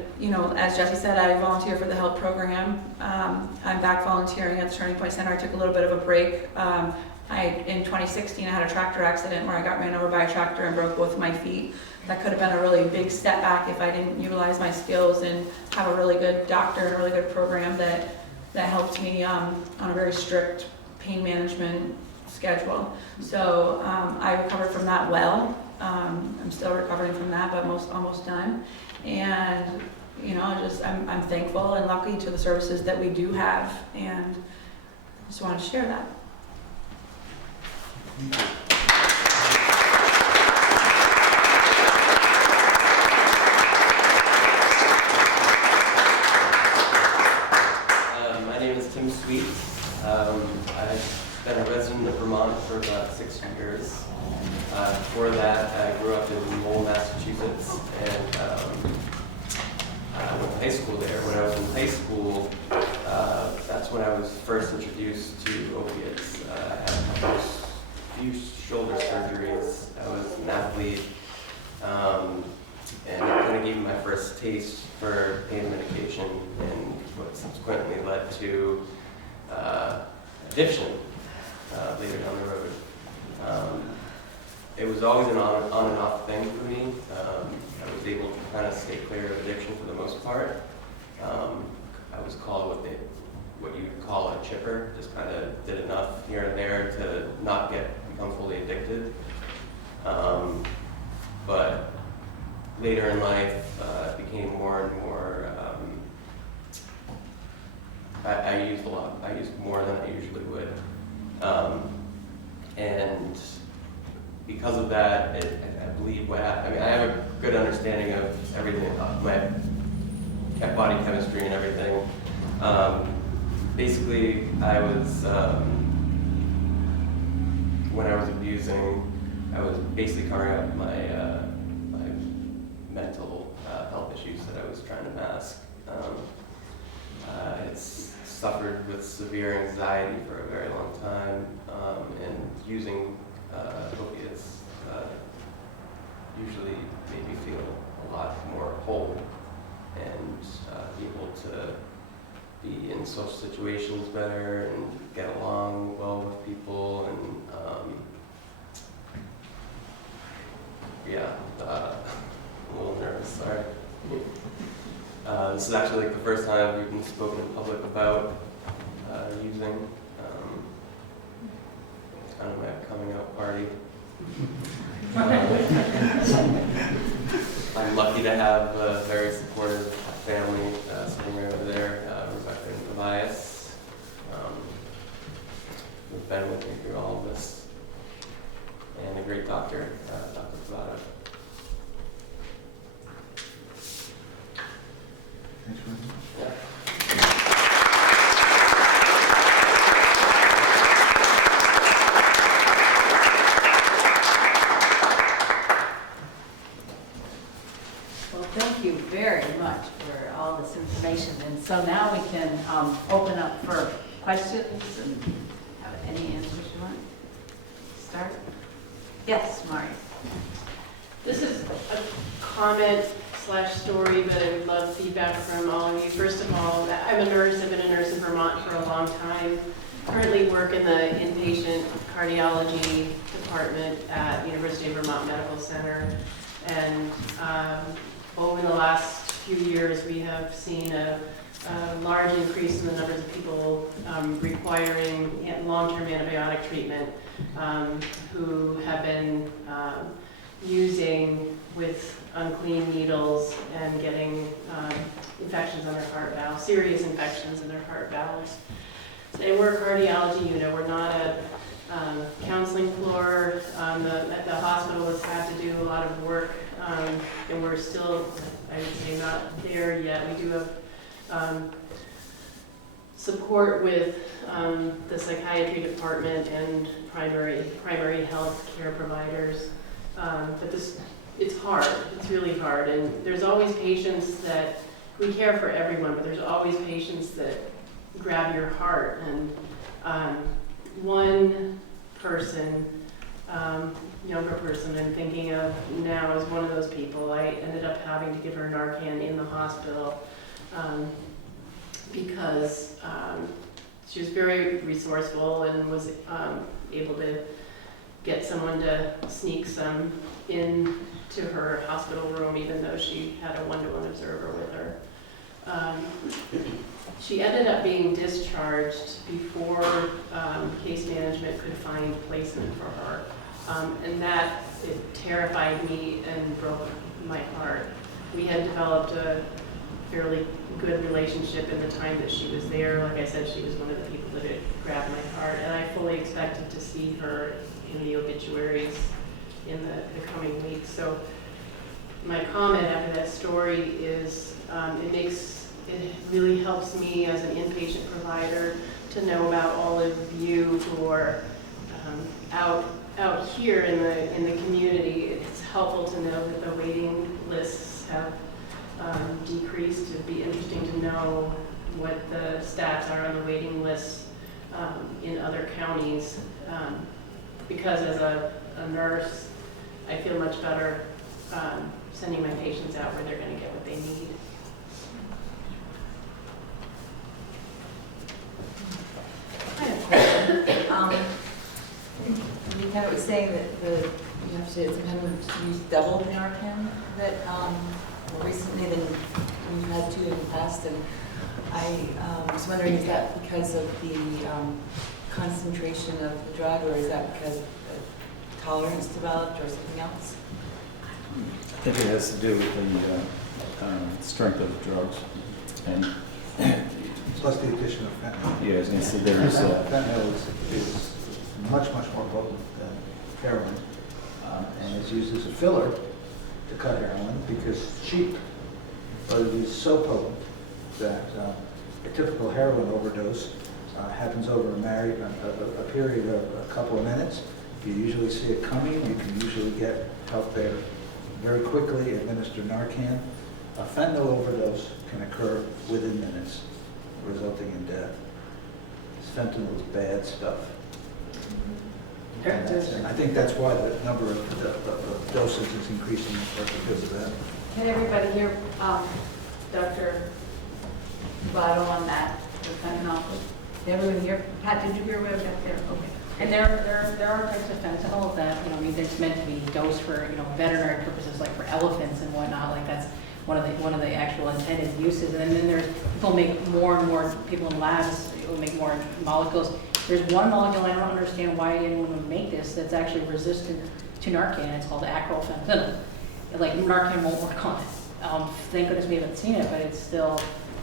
as Jesse said, I volunteer for the HELP program. I'm back volunteering at the Turning Point Center. I took a little bit of a break. In 2016, I had a tractor accident where I got ran over by a tractor and broke both of my feet. That could have been a really big setback if I didn't utilize my skills and have a really good doctor and a really good program that helped me on a very strict pain management schedule. So I recovered from that well. I'm still recovering from that, but almost done. And I'm thankful and lucky to the services that we do have, and just wanted to share that. My name is Tim Sweet. I've been a resident of Vermont for about 6 years. Before that, I grew up in Lowell, Massachusetts, and I went to high school there. When I was in high school, that's when I was first introduced to opiates. I had my first few shoulder surgeries. I was an athlete, and it kind of gave me my first taste for pain medication, and what subsequently led to addiction later down the road. It was always an on and off thing for me. I was able to kind of stay clear of addiction for the most part. I was called what you would call a chipper, just kind of did enough here and there to not become fully addicted. But later in life, it became more and more, I used a lot. I used more than I usually would. And because of that, I believe what happened, I have a good understanding of everything, my body chemistry and everything. basically, I was, when I was abusing, I was basically covering up my, my mental health issues that I was trying to mask. I suffered with severe anxiety for a very long time, and using opiates usually made me feel a lot more whole and able to be in social situations better and get along well with people, and yeah, I'm a little nervous, sorry. This is actually like the first time we've been spoken in public about using. It's kind of my coming out party. I'm lucky to have a very supportive family sitting right over there, Rebecca and Tobias, who've been with me through all of this, and a great doctor, Dr. Privado. Thanks, Ron. Yeah. Well, thank you very much for all this information. And so now we can open up for questions and have any answers you want. Start? Yes, Mari. This is a comment / story, but I would love feedback from all of you. First of all, I'm a nurse. I've been a nurse in Vermont for a long time. Currently work in the inpatient cardiology department at the University of Vermont Medical Center. And over the last few years, we have seen a large increase in the numbers of people requiring long-term antibiotic treatment who have been using with unclean needles and getting infections on their heart valves, serious infections in their heart valves. And we're a cardiology unit. We're not a counseling floor. The hospital has had to do a lot of work, and we're still, I would say, not there yet. We do have support with the psychiatry department and primary health care providers. But it's hard. It's really hard. And there's always patients that, we care for everyone, but there's always patients that grab your heart. And one person, younger person I'm thinking of now is one of those people. I ended up having to give her Narcan in the hospital because she was very resourceful and was able to get someone to sneak some into her hospital room, even though she had a one-to-one observer with her. She ended up being discharged before case management could find placement for her. And that, it terrified me and broke my heart. We had developed a fairly good relationship in the time that she was there. Like I said, she was one of the people that had grabbed my heart, and I fully expected to see her in the obituaries in the coming weeks. So my comment after that story is it really helps me as an inpatient provider to know about all of you who are out here in the community. It's helpful to know that the waiting lists have decreased. It'd be interesting to know what the stats are on the waiting lists in other counties, because as a nurse, I feel much better sending my patients out where they're going to get what they need. I have a question. You kind of was saying that you have to sometimes use double the Narcan that more recently than you've had to in the past, and I was wondering, is that because of the concentration of the drug, or is that because of tolerance developed or something else? I think it has to do with the strength of the drugs, and Plus the addition of fentanyl. yeah, as I said, there's Fentanyl is much, much more potent than heroin, and it's used as a filler to cut heroin because it's cheap, but it is so potent that a typical heroin overdose happens over a period of a couple of minutes. You usually see it coming. You can usually get help there very quickly. Administer Narcan. A fentanyl overdose can occur within minutes, resulting in death. Fentanyl is bad stuff. And I think that's why the number of doses is increasing because of that. Can everybody hear Dr. Votto on that, the fentanyl? Did everyone hear? Pat, did you hear what I got there? Okay. And there are types of fentanyl that, I mean, it's meant to be dosed for, veterinary purposes, like for elephants and whatnot, like that's one of the actual intended uses. And then there's, people make more and more, people in labs will make more molecules. There's one molecule, I don't understand why anyone would make this, that's actually resistant to Narcan. It's called acrylfentanyl. Like, Narcan won't work on it. Thank goodness we haven't seen it, but it's still,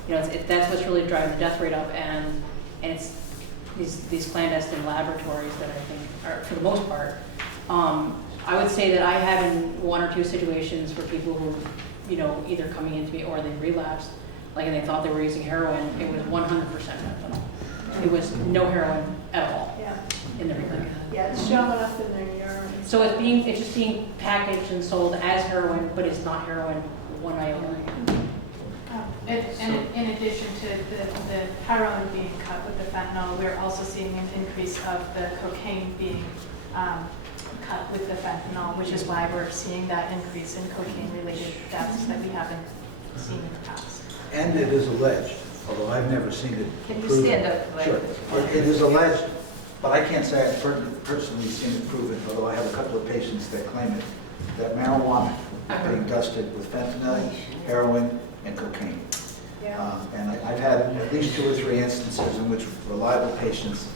that's what's really driving the death rate up. And it's these clandestine laboratories that I think are, for the most part, I would say that I have in one or two situations for people who, either coming into me or they relapsed, like, and they thought they were using heroin, it was 100% fentanyl. It was no heroin at all in the urine. Yeah, it's showing up in their urine. So it's just being packaged and sold as heroin, but it's not heroin one iota. And in addition to the heroin being cut with the fentanyl, we're also seeing an increase of the cocaine being cut with the fentanyl, which is why we're seeing that increase in cocaine-related deaths that we haven't seen in the past. And it is alleged, although I've never seen it Can you proven. stand up? Sure. It is alleged, but I can't say I've personally seen it proven, although I have a couple of patients that claim it, that marijuana is being dusted with fentanyl, heroin, and cocaine. And I've had at least 2 or 3 instances in which reliable patients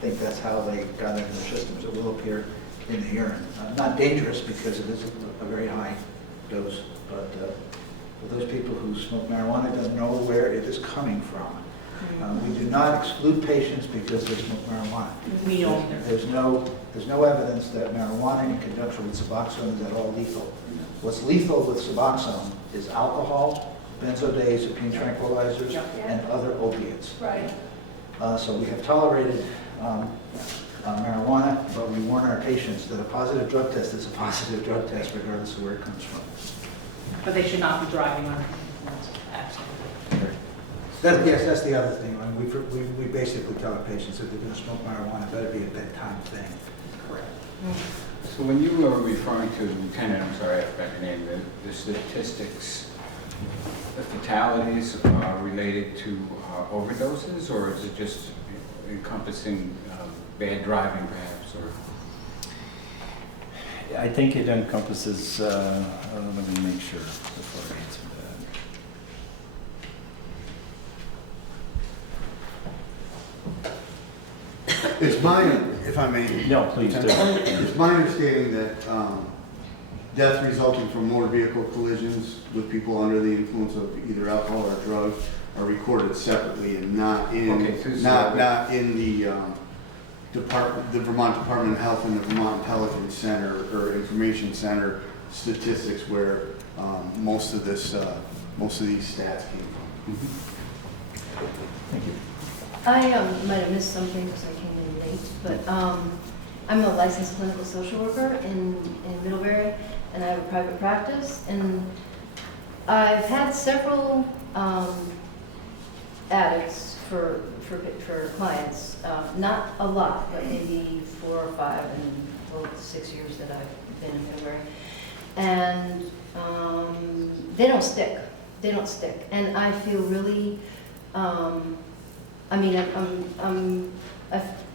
think that's how they got it in their systems. It will appear in the urine. Not dangerous because it is a very high dose, but for those people who smoke marijuana don't know where it is coming from. We do not exclude patients because they smoke marijuana. We don't either. There's no evidence that marijuana in conjunction with Suboxone is at all lethal. What's lethal with Suboxone is alcohol, benzodiazepine tranquilizers, and other opiates. Right. So we have tolerated marijuana, but we warn our patients that a positive drug test is a positive drug test regardless of where it comes from. But they should not be driving on. Absolutely. Yes, that's the other thing. I mean, we basically tell our patients that they're going to smoke marijuana, it better be a bedtime thing. Correct. So when you were referring to, Lieutenant, I'm sorry, I forgot your name, the statistics, the fatalities related to overdoses, or is it just encompassing bad driving perhaps, or? I think it encompasses, let me make sure before I answer that. It's mine, if I may. No, please do. It's my understanding that death resulting from motor vehicle collisions with people under the influence of either alcohol or drugs are recorded separately and not in not in the the Vermont Department of Health and the Vermont Intelligence Center or Information Center statistics where most of these stats came from. Thank you. I might have missed something because I came in late, but I'm a licensed clinical social worker in Middlebury, and I have a private practice, and I've had several addicts for clients, not a lot, but maybe 4 or 5 in the 6 years that I've been in Middlebury, and they don't stick. They don't stick, and I feel really. I mean,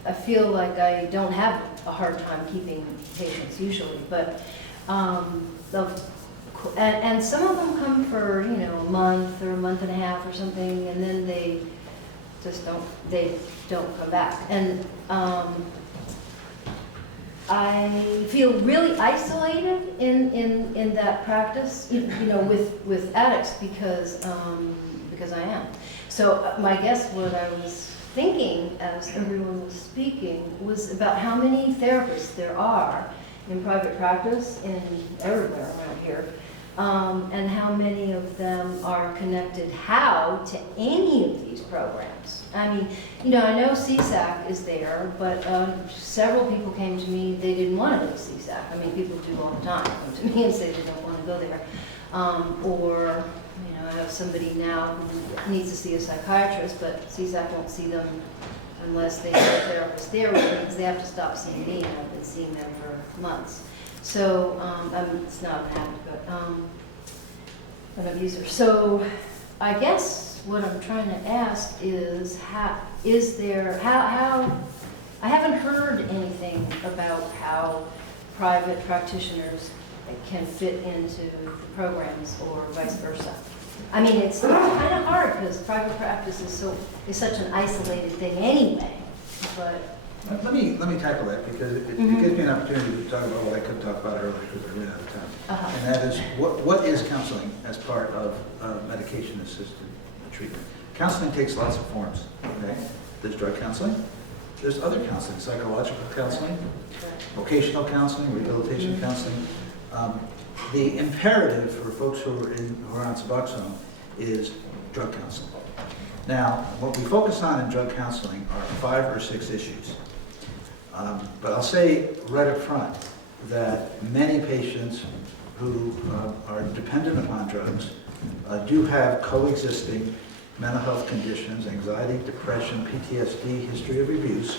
I feel like I don't have a hard time keeping patients usually, but and some of them come for a month or a month and a half or something, and then they just don't come back. And I feel really isolated in that practice, with addicts because I am. So my guess, what I was thinking as everyone was speaking, was about how many therapists there are in private practice and everywhere around here and how many of them are connected how to any of these programs. I mean, you know, I know CSAC is there, but several people came to me, they didn't want to go to CSAC. I mean, people do all the time come to me and say they don't want to go there. Or, you know, I have somebody now who needs to see a psychiatrist, but CSAC won't see them unless they have a therapist there, which means they have to stop seeing me, and I've been seeing them for months. So, it's not an addict, but an abuser. So, I guess what I'm trying to ask is, how I haven't heard anything about how private practitioners can fit into the programs or vice versa. I mean, it's kind of hard because private practice is such an isolated thing anyway, but. Let me tackle that because it gives me an opportunity to talk about what I couldn't talk about earlier because I ran out of time. And that is, what is counseling as part of medication-assisted treatment? Counseling takes lots of forms, okay? There's drug counseling, there's other counseling, psychological counseling, vocational counseling, rehabilitation counseling. The imperative for folks who are on Suboxone is drug counseling. Now, what we focus on in drug counseling are 5 or 6 issues. But I'll say right up front that many patients who are dependent upon drugs do have coexisting mental health conditions, anxiety, depression, PTSD, history of abuse,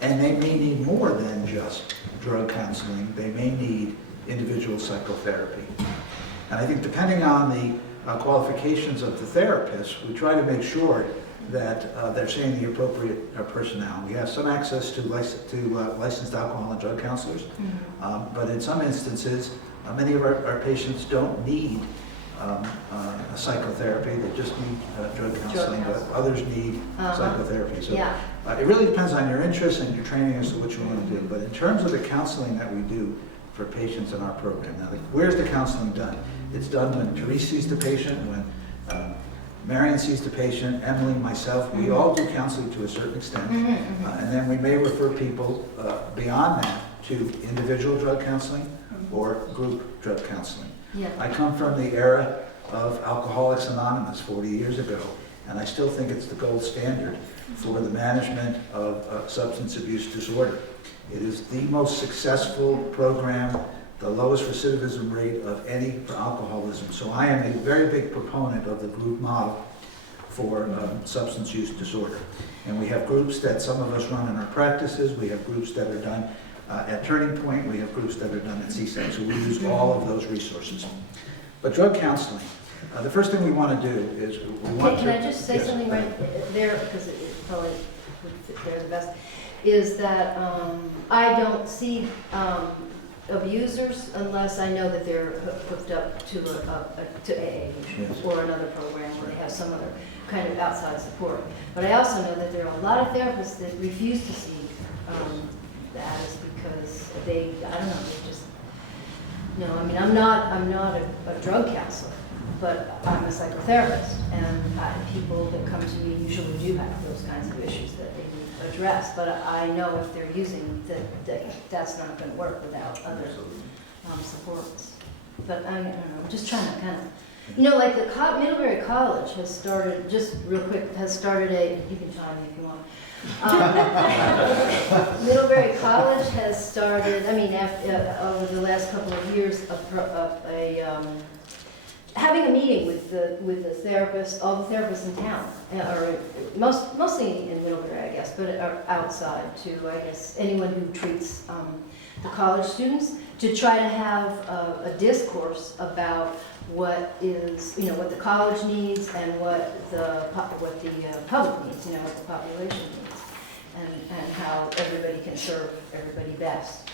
and they may need more than just drug counseling. They may need individual psychotherapy. And I think depending on the qualifications of the therapist, we try to make sure that they're seeing the appropriate personnel. We have some access to licensed alcohol and drug counselors, but in some instances, many of our patients don't need a psychotherapy, they just need drug counseling, but others need psychotherapy. So it really depends on your interests and your training as to what you want to do. But in terms of the counseling that we do for patients in our program, now where's the counseling done? It's done when Therese sees the patient, when Marion sees the patient, Emily, myself, we all do counseling to a certain extent. And then we may refer people beyond that to individual drug counseling or group drug counseling. I come from the era of Alcoholics Anonymous 40 years ago, and I still think it's the gold standard for the management of substance abuse disorder. It is the most successful program, the lowest recidivism rate of any for alcoholism. So I am a very big proponent of the group model for substance use disorder. And we have groups that some of us run in our practices, we have groups that are done at Turning Point, we have groups that are done at CSAC, so we use all of those resources. But drug counseling, the first thing we want to do is we want Can I just say something right there, because it probably would fit there the best, is that I don't see abusers unless I know that they're hooked up to AA or another program where they have some other kind of outside support. But I also know that there are a lot of therapists that refuse to see that is because they, I don't know, they just, no, I mean, I'm not a drug counselor, but I'm a psychotherapist, and people that come to me usually do have those kinds of issues that they need to address, but I know if they're using that's not going to work without other supports. But I don't know, I'm just trying to kind of, you know, like the Middlebury College has started, just real quick, has started you can chime in if you want. Middlebury College has started, I mean, over the last couple of years, having a meeting with the therapist, all the therapists in town, or mostly in Middlebury, I guess, but outside too, I guess, anyone who treats the college students, to try to have a discourse about what is, you know, what the college needs and what the public needs, you know, what the population needs, and how everybody can serve everybody best.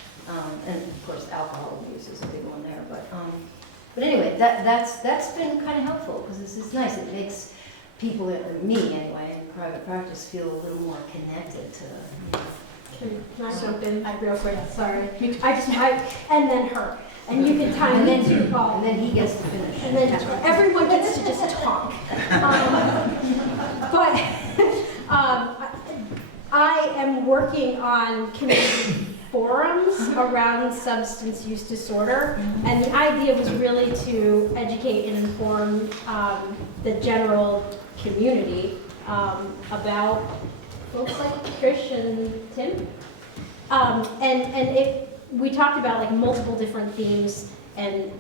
And of course, alcohol abuse is a big one there, but anyway, that's been kind of helpful because this is nice. It makes people, me anyway, in private practice, feel a little more connected to. You know. Can I jump in real quick? Sorry. And then her. And you can time in too, Paul. And then he gets to finish. And then everyone gets to just talk. But I am working on community forums around substance use disorder, and the idea was really to educate and inform the general community about folks like Trish and Tim. We talked about like multiple different themes and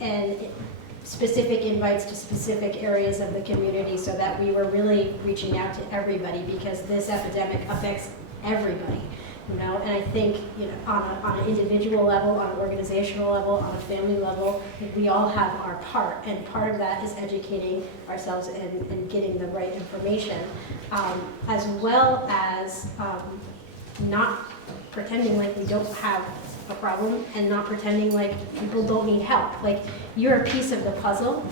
specific invites to specific areas of the community, so that we were really reaching out to everybody, because this epidemic affects everybody, you know. And I think, you know, on an individual level, on an organizational level, on a family level, we all have our part, and part of that is educating ourselves and getting the right information, as well as not pretending like we don't have a problem, and not pretending like people don't need help. Like, you're a piece of the puzzle,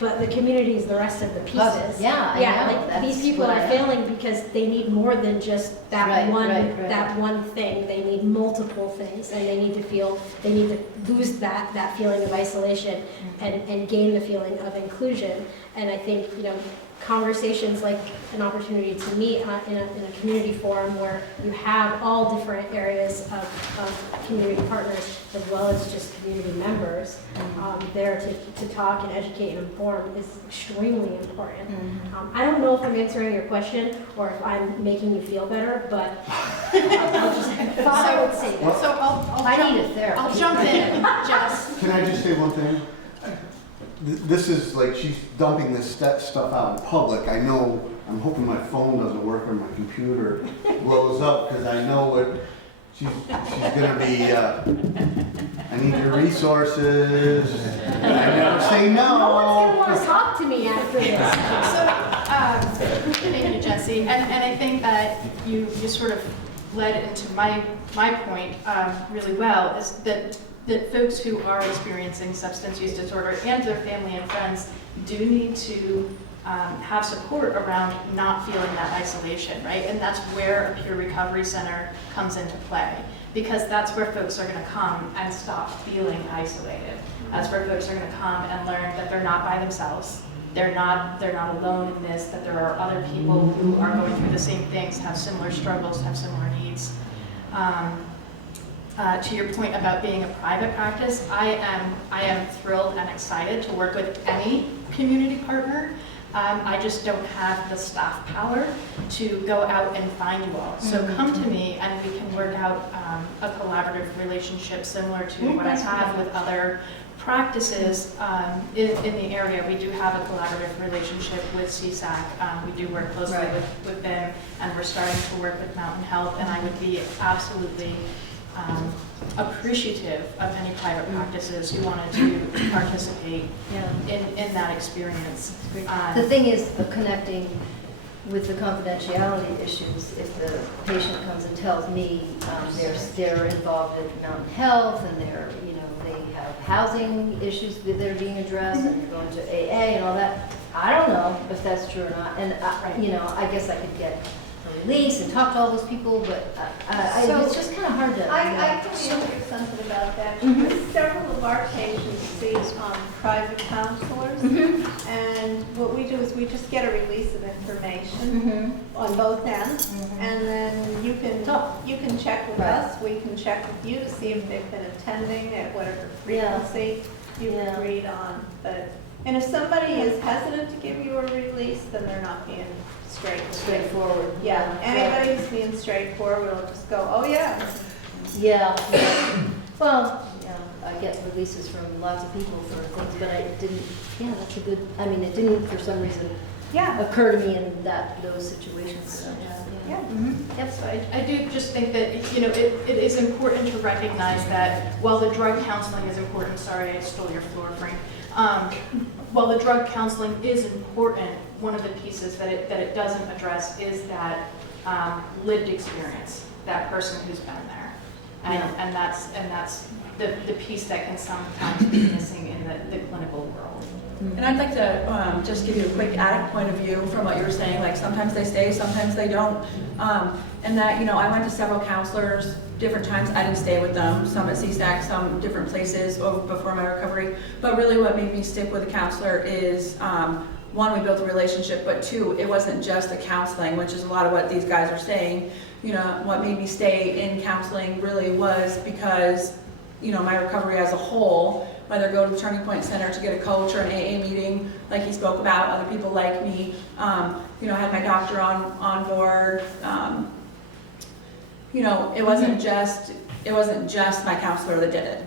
but the community is the rest of the pieces. Puzzle. Yeah, I know. Like, That's these people what are I know. failing because they need more than just that Right. that one thing. They need multiple things, and they need to lose that feeling of isolation and gain the feeling of inclusion. And I think, you know, conversations like an opportunity to meet in a community forum where you have all different areas of community partners as well as just community members there to talk and educate and inform is extremely important. I don't know if I'm answering your question or if I'm making you feel better, but I thought I would say that. So I need a therapy. I'll jump in, Jess. Can I just say one thing? This is like, she's dumping this stuff out in public. I know, I'm hoping my phone doesn't work or my computer blows up, because I know what she's gonna be, I need your resources. I never say no. No one's gonna want to talk to me after this. Thank you, Jesse. And I think that you sort of led into my point really well, is that folks who are experiencing substance use disorder and their family and friends do need to have support around not feeling that isolation, right? And that's where a peer recovery center comes into play, because that's where folks are going to come and stop feeling isolated. That's where folks are going to come and learn that they're not by themselves. They're not alone in this, that there are other people who are going through the same things, have similar struggles, have similar needs. To your point about being a private practice, I am thrilled and excited to work with any community partner. I just don't have the staff power to go out and find you all. So come to me and we can work out a collaborative relationship similar to what I have with other practices in the area. We do have a collaborative relationship with CSAC. We do work closely with them, and we're starting to work with Mountain Health, and I would be absolutely appreciative of any private practices who wanted to participate in that experience. The thing is connecting with the confidentiality issues. If the patient comes and tells me they're involved in Mountain Health and they have housing issues that they're being addressed and going to AA and all that, I don't know if that's true or not. And I guess I could get a release and talk to all those people, but it's just kind of hard to. I can answer something about that. Because several of our patients see private counselors, and what we do is we just get a release of information on both ends, and then you can check with us, we can check with you to see if they've been attending at whatever frequency you've agreed on. And if somebody is hesitant to give you a release, then they're not being straightforward. Yeah, anybody who's being straightforward will just go, oh yeah. Yeah. Well, I get releases from lots of people for things, but I didn't. Yeah, that's a good. I mean, it didn't for some reason. Occur to me in those situations. So, Yep. So I do just think that it is important to recognize that while the drug counseling is important. Sorry, I stole your floor, Frank. While the drug counseling is important, one of the pieces that it doesn't address is that lived experience, that person who's been there, and that's the piece that can sometimes be missing in the clinical world. And I'd like to just give you a quick added point of view from what you were saying, like sometimes they stay, sometimes they don't. And that, I went to several counselors different times. I didn't stay with them, some at CSAC, some different places before my recovery. But really what made me stick with a counselor is one, we built a relationship, but two, it wasn't just the counseling, which is a lot of what these guys are saying. You know, what made me stay in counseling really was because, you know, my recovery as a whole, whether go to the Turning Point Center to get a coach or an AA meeting, like he spoke about, other people like me, you know, had my doctor on board. You know, it wasn't just my counselor that did it.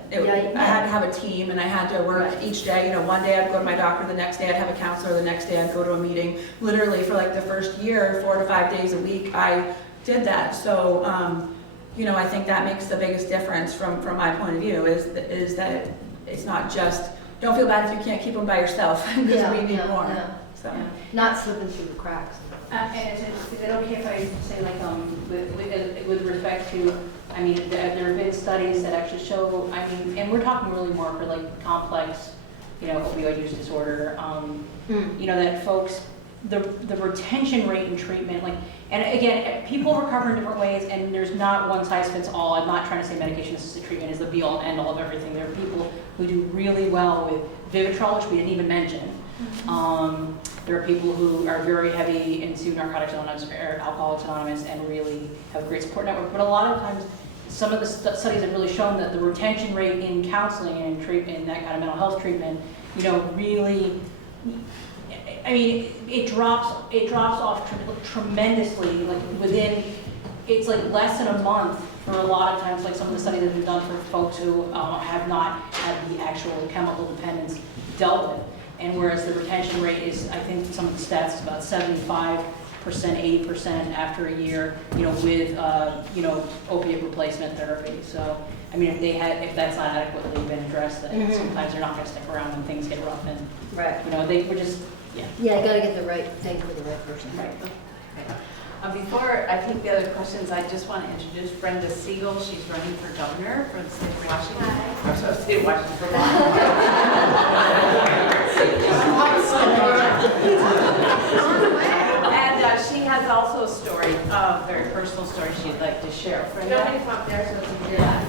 I had to have a team, and I had to work each day. You know, one day I'd go to my doctor, the next day I'd have a counselor, the next day I'd go to a meeting. Literally for like the first year, 4 to 5 days a week, I did that. So, you know, I think that makes the biggest difference from my point of view is that it's not just, don't feel bad if you can't keep them by yourself, because we need more. So. Not slipping through the cracks. Is it okay if I say, like, with respect to, I mean, there have been studies that actually show, I mean, and we're talking really more for like complex, you know, opioid use disorder, you know, that folks, the retention rate in treatment, like, and again, people recover in different ways, and there's not one size fits all. I'm not trying to say medication-assisted treatment is the be-all and end-all of everything. There are people who do really well with Vivitrol, which we didn't even mention. There are people who are very heavy into Narcotics Anonymous or Alcoholics Anonymous and really have a great support network. But a lot of times, some of the studies have really shown that the retention rate in counseling and in treatment, in that kind of mental health treatment, you know, really, I mean, it drops off tremendously. Like within, it's like less than a month for a lot of times. Like some of the studies that have been done for folks who have not had the actual chemical dependence dealt with. And whereas the retention rate is, I think some of the stats is about 75%, 80% after a year, you know, with, you know, opiate replacement therapy. So, I mean, if that's not adequately been addressed, then sometimes they're not going to stick around when things get rough. And, you know, they were just, Yeah, you got to get the right thing for the right person. Right. Before I take the other questions, I just want to introduce Brenda Siegel. She's running for governor for the state of Washington. I'm sorry, state of Washington. And she has also a story, a very personal story she'd like to share. Brenda? You want me to come up there so we can hear that?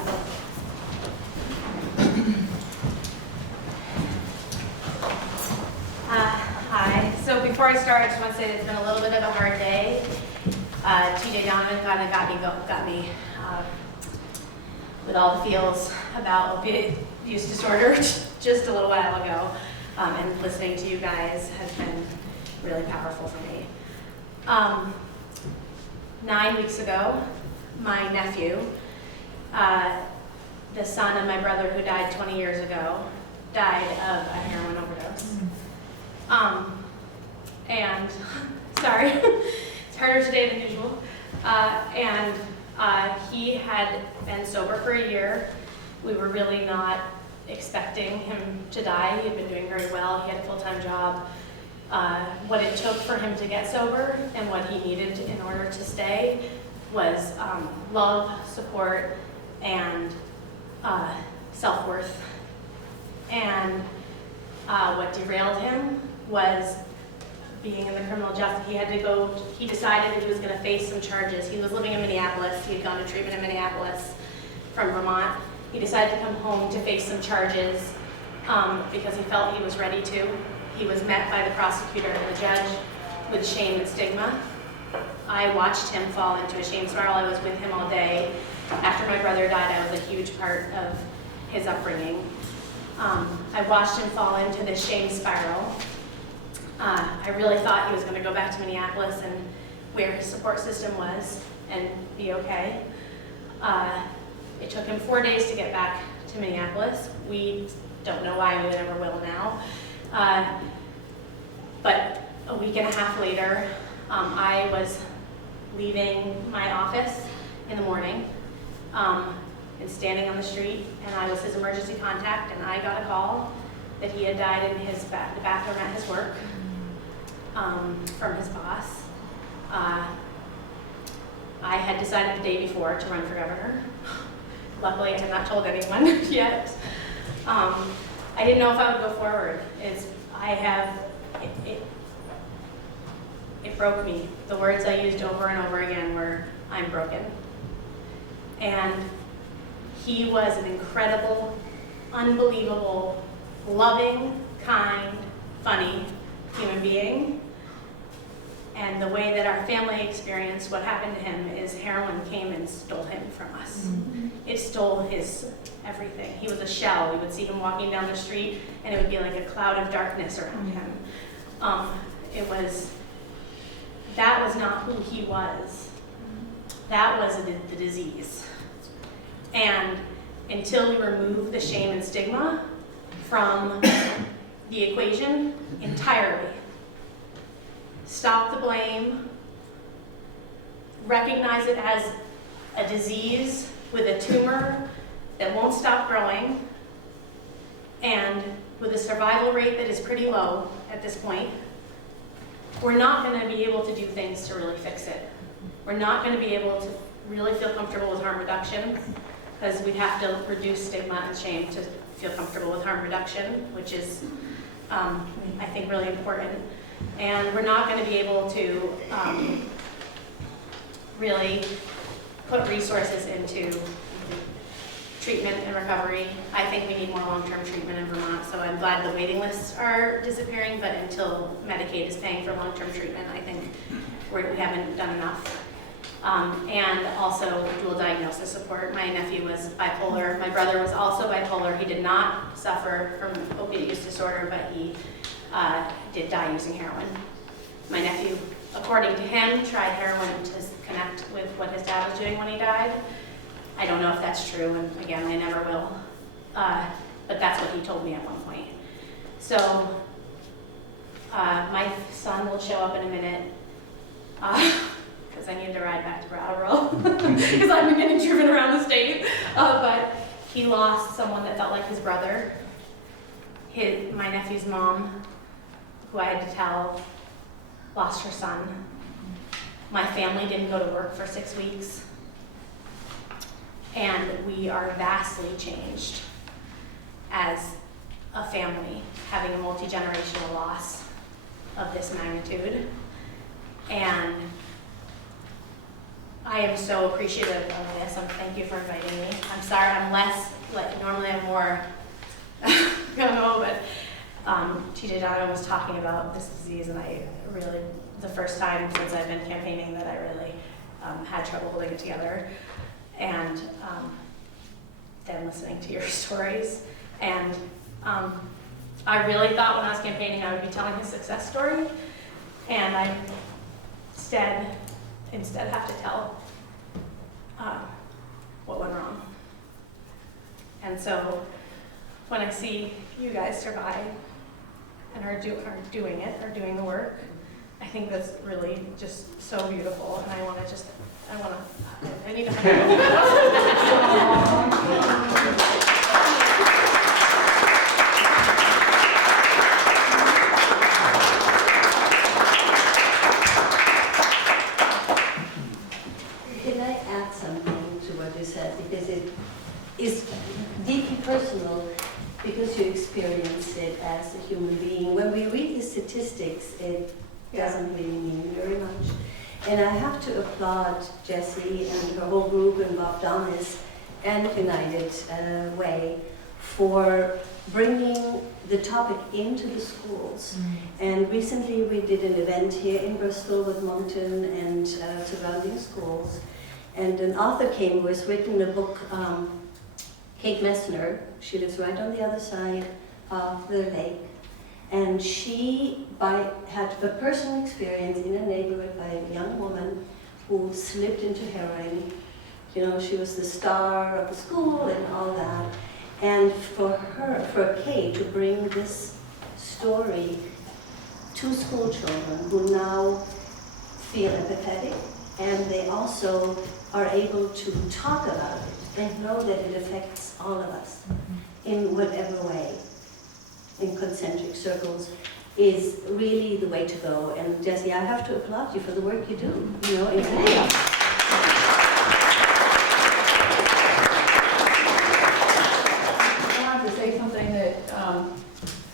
Hi. So before I start, I just want to say it's been a little bit of a hard day. TJ Donovan kind of got me with all the feels about opiate use disorder just a little while ago. And listening to you guys has been really powerful for me. 9 weeks ago, my nephew, the son of my brother who died 20 years ago, died of a heroin overdose. And sorry, it's harder today than usual. He had been sober for a year. We were really not expecting him to die. He had been doing very well. He had a full-time job. What it took for him to get sober and what he needed in order to stay was love, support, and self-worth. And what derailed him was being in the criminal justice. He decided that he was going to face some charges. He was living in Minneapolis. He had gone to treatment in Minneapolis from Vermont. He decided to come home to face some charges because he felt he was ready to. He was met by the prosecutor and the judge with shame and stigma. I watched him fall into a shame spiral. I was with him all day. After my brother died, I was a huge part of his upbringing. I watched him fall into this shame spiral. I really thought he was going to go back to Minneapolis and where his support system was and be okay. It took him 4 days to get back to Minneapolis. We don't know why, we never will now. But a week and a half later, I was leaving my office in the morning and standing on the street, and I was his emergency contact, and I got a call that he had died in the bathroom at his work from his boss. I had decided the day before to run for governor. Luckily, I had not told anyone yet. I didn't know if I would go forward. It broke me. The words I used over and over again were, "I'm broken." And he was an incredible, unbelievable, loving, kind, funny human being. And the way that our family experienced what happened to him is heroin came and stole him from us. It stole his everything. He was a shell. We would see him walking down the street and it would be like a cloud of darkness around him. That was not who he was. That was the disease. And until we remove the shame and stigma from the equation entirely, stop the blame, recognize it as a disease with a tumor that won't stop growing, and with a survival rate that is pretty low at this point, we're not going to be able to do things to really fix it. We're not going to be able to really feel comfortable with harm reduction, because we'd have to reduce stigma and shame to feel comfortable with harm reduction, which is, I think, really important. And we're not going to be able to really put resources into treatment and recovery. I think we need more long-term treatment in Vermont, so I'm glad the waiting lists are disappearing, but until Medicaid is paying for long-term treatment, I think we haven't done enough. And also dual diagnosis support. My nephew was bipolar. My brother was also bipolar. He did not suffer from opiate use disorder, but he did die using heroin. My nephew, according to him, tried heroin to connect with what his dad was doing when he died. I don't know if that's true, and again, I never will. But that's what he told me at one point. So my son will show up in a minute because I need to ride back to Brattleboro because I've been getting driven around the state. But he lost someone that felt like his brother. My nephew's mom, who I had to tell, lost her son. My family didn't go to work for 6 weeks. And we are vastly changed as a family, having a multi-generational loss of this magnitude. And I am so appreciative of this. Thank you for inviting me. I'm sorry, I'm less, normally I'm more gung-ho, but TJ Donovan was talking about this disease, and I really, the first time since I've been campaigning that I really had trouble holding it together. And then listening to your stories. And I really thought when I was campaigning I would be telling his success story, and I instead have to tell what went wrong. And so when I see you guys survive and are doing it, are doing the work, I think that's really just so beautiful, and I need to Can I add something to what you said? Because it is deeply personal, because you experience it as a human being. When we read the statistics, it doesn't really mean very much. And I have to applaud Jessie and her whole group and Bob Donis and United Way for bringing the topic into the schools. And recently we did an event here in Bristol with Moncton and surrounding schools. And an author came who has written a book, Kate Messner. She lives right on the other side of the lake. And she had a personal experience in a neighborhood by a young woman who slipped into heroin. You know, she was the star of the school and all that. And for Kate to bring this story to school children who now feel empathetic, and they also are able to talk about it and know that it affects all of us in whatever way, in concentric circles, is really the way to go. And Jessie, I have to applaud you for the work you do, you know, in Canada.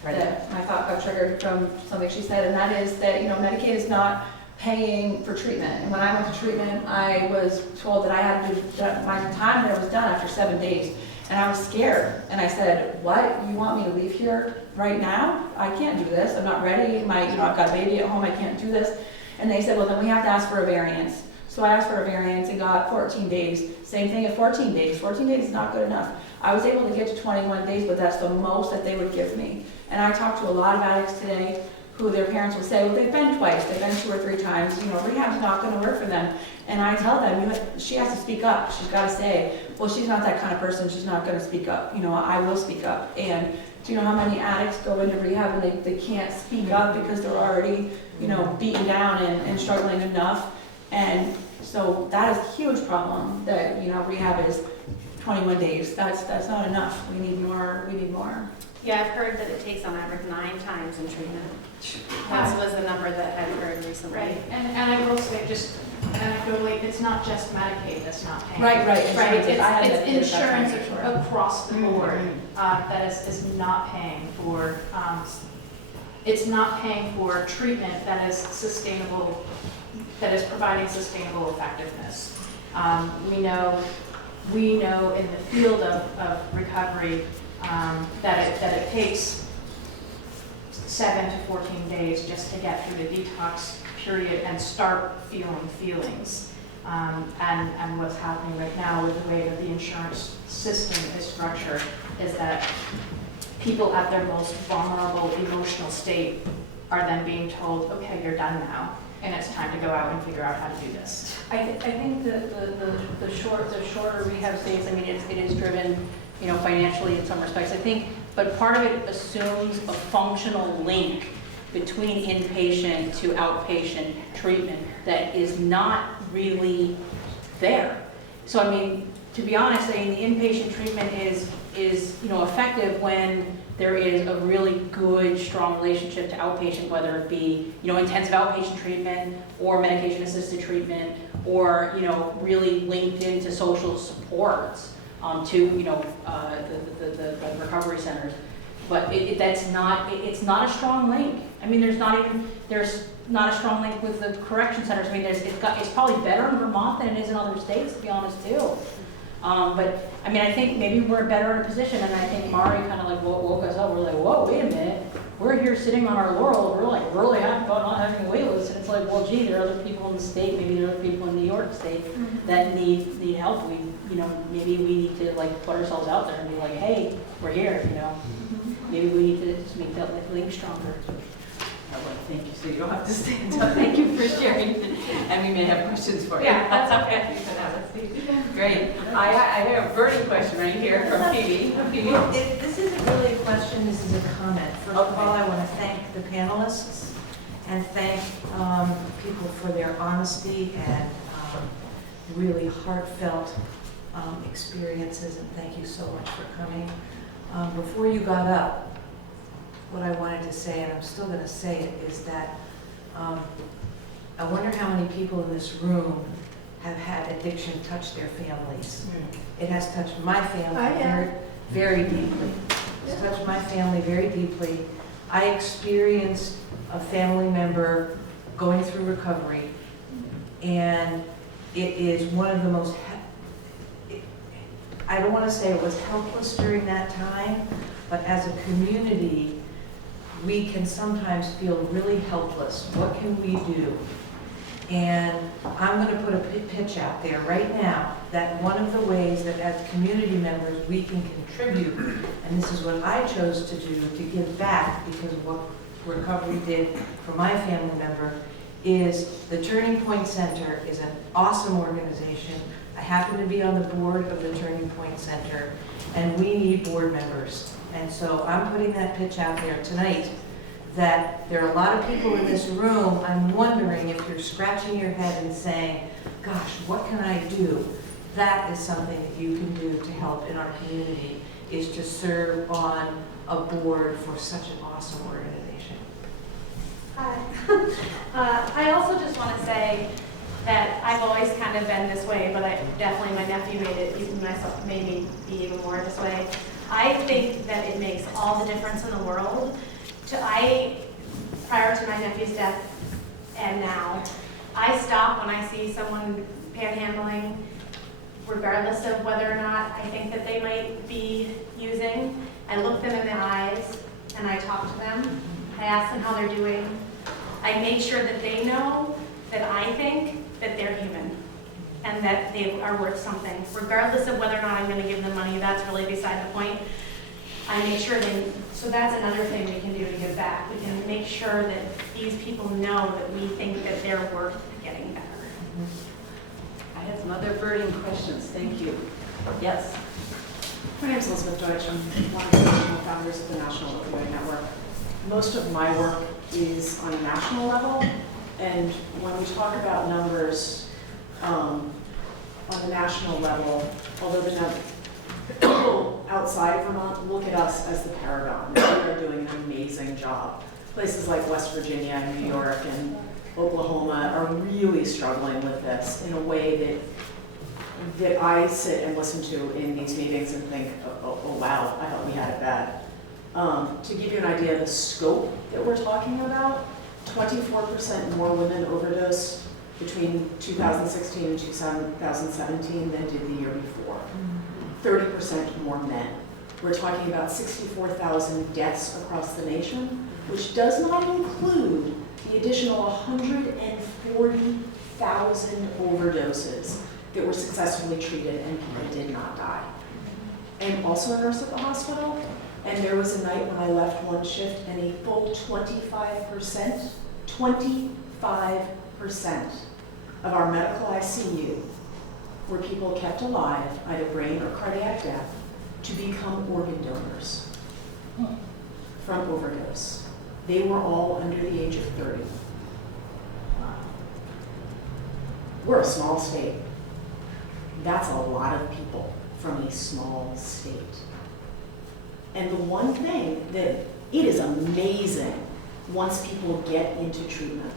That my thought got triggered from something she said, and that is that, you know, Medicaid is not paying for treatment. And when I went to treatment, I was told that I had to, that my time there was done after 7 days. And I was scared. And I said, what? You want me to leave here right now? I can't do this. I'm not ready. I've got a baby at home. I can't do this. And they said, well, then we have to ask for a variance. So I asked for a variance and got 14 days. Same thing at 14 days. 14 days is not good enough. I was able to get to 21 days, but that's the most that they would give me. And I talked to a lot of addicts today who their parents will say, well, they've been twice, they've been 2 or 3 times, rehab's not gonna work for them. And I tell them, she has to speak up. She's gotta say, well, she's not that kind of person, she's not gonna speak up. I will speak up. And do you know how many addicts go into rehab and they can't speak up because they're already, beaten down and struggling enough? And so that is a huge problem that, rehab is 21 days. That's not enough. We need more. Yeah, I've heard that it takes on average 9 times in treatment. That was the number that I've heard recently. Right, and I will say, just anecdotally, it's not just Medicaid that's not paying. Right. It's insurance across the board that is not paying for, it's not paying for treatment that is sustainable, that is providing sustainable effectiveness. We know in the field of recovery that it takes 7 to 14 days just to get through the detox period and start feeling feelings. And what's happening right now with the way that the insurance system is structured is that people at their most vulnerable emotional state are then being told, okay, you're done now, and it's time to go out and figure out how to do this. I think the shorter rehab stays, it is driven, financially in some respects, I think, but part of it assumes a functional link between inpatient to outpatient treatment that is not really there. So to be honest, the inpatient treatment is effective when there is a really good, strong relationship to outpatient, whether it be, intensive outpatient treatment or medication-assisted treatment, or, really linked into social supports to, the recovery centers. But it's not a strong link. There's not a strong link with the correction centers. It's probably better in Vermont than it is in other states, to be honest, too. But I think maybe we're better in a position, and I think Mari kind of woke us up. We're like, whoa, wait a minute. We're here sitting on our laurels. We're really happy about not having a wait list. And it's like, well, gee, there are other people in the state, maybe there are other people in New York State that need help. Maybe we need to put ourselves out there and be like, hey, we're here. Maybe we need to just make that link stronger. Thank you, so you don't have to stand up. Thank you for sharing, and we may have questions for you. Yeah, that's okay. Great. I have a burning question right here from Phoebe. This isn't really a question, this is a comment. First of all, I want to thank the panelists and thank people for their honesty and really heartfelt experiences, and thank you so much for coming. Before you got up, what I wanted to say, and I'm still going to say it, is that I wonder how many people in this room have had addiction touch their families. It has touched my family very, very deeply. It's touched my family very deeply. I experienced a family member going through recovery, and it is one of the most, I don't want to say it was helpless during that time, but as a community, we can sometimes feel really helpless. What can we do? And I'm going to put a pitch out there right now that one of the ways that as community members we can contribute, and this is what I chose to do to give back because of what recovery did for my family member, is the Turning Point Center is an awesome organization. I happen to be on the board of the Turning Point Center, and we need board members. And so I'm putting that pitch out there tonight that there are a lot of people in this room. I'm wondering if you're scratching your head and saying, gosh, what can I do? That is something that you can do to help in our community, is to serve on a board for such an awesome organization. Hi. I also just want to say that I've always kind of been this way, but definitely my nephew made me be even more this way. I think that it makes all the difference in the world. Prior to my nephew's death and now, I stop when I see someone panhandling regardless of whether or not I think that they might be using. I look them in the eyes and I talk to them. I ask them how they're doing. I make sure that they know that I think that they're human and that they are worth something. Regardless of whether or not I'm going to give them money, that's really beside the point. I make sure so that's another thing we can do to give back. We can make sure that these people know that we think that they're worth getting better. I have some other burning questions. Thank you. Yes. My name is Elizabeth Deutsch. I'm one of the original founders of the National Opioid Network. Most of my work is on a national level, and when we talk about numbers on the national level, although people outside of Vermont look at us as the paragon. We are doing an amazing job. Places like West Virginia and New York and Oklahoma are really struggling with this in a way that I sit and listen to in these meetings and think, oh wow, I thought we had it bad. To give you an idea of the scope that we're talking about, 24% more women overdosed between 2016 and 2017 than did the year before. 30% more men. We're talking about 64,000 deaths across the nation, which does not include the additional 140,000 overdoses that were successfully treated and people did not die. I'm also a nurse at the hospital, and there was a night when I left one shift and a full 25% of our medical ICU were people kept alive, either brain or cardiac death, to become organ donors from overdose. They were all under the age of 30. We're a small state. That's a lot of people from a small state. And the one thing that it is amazing once people get into treatment.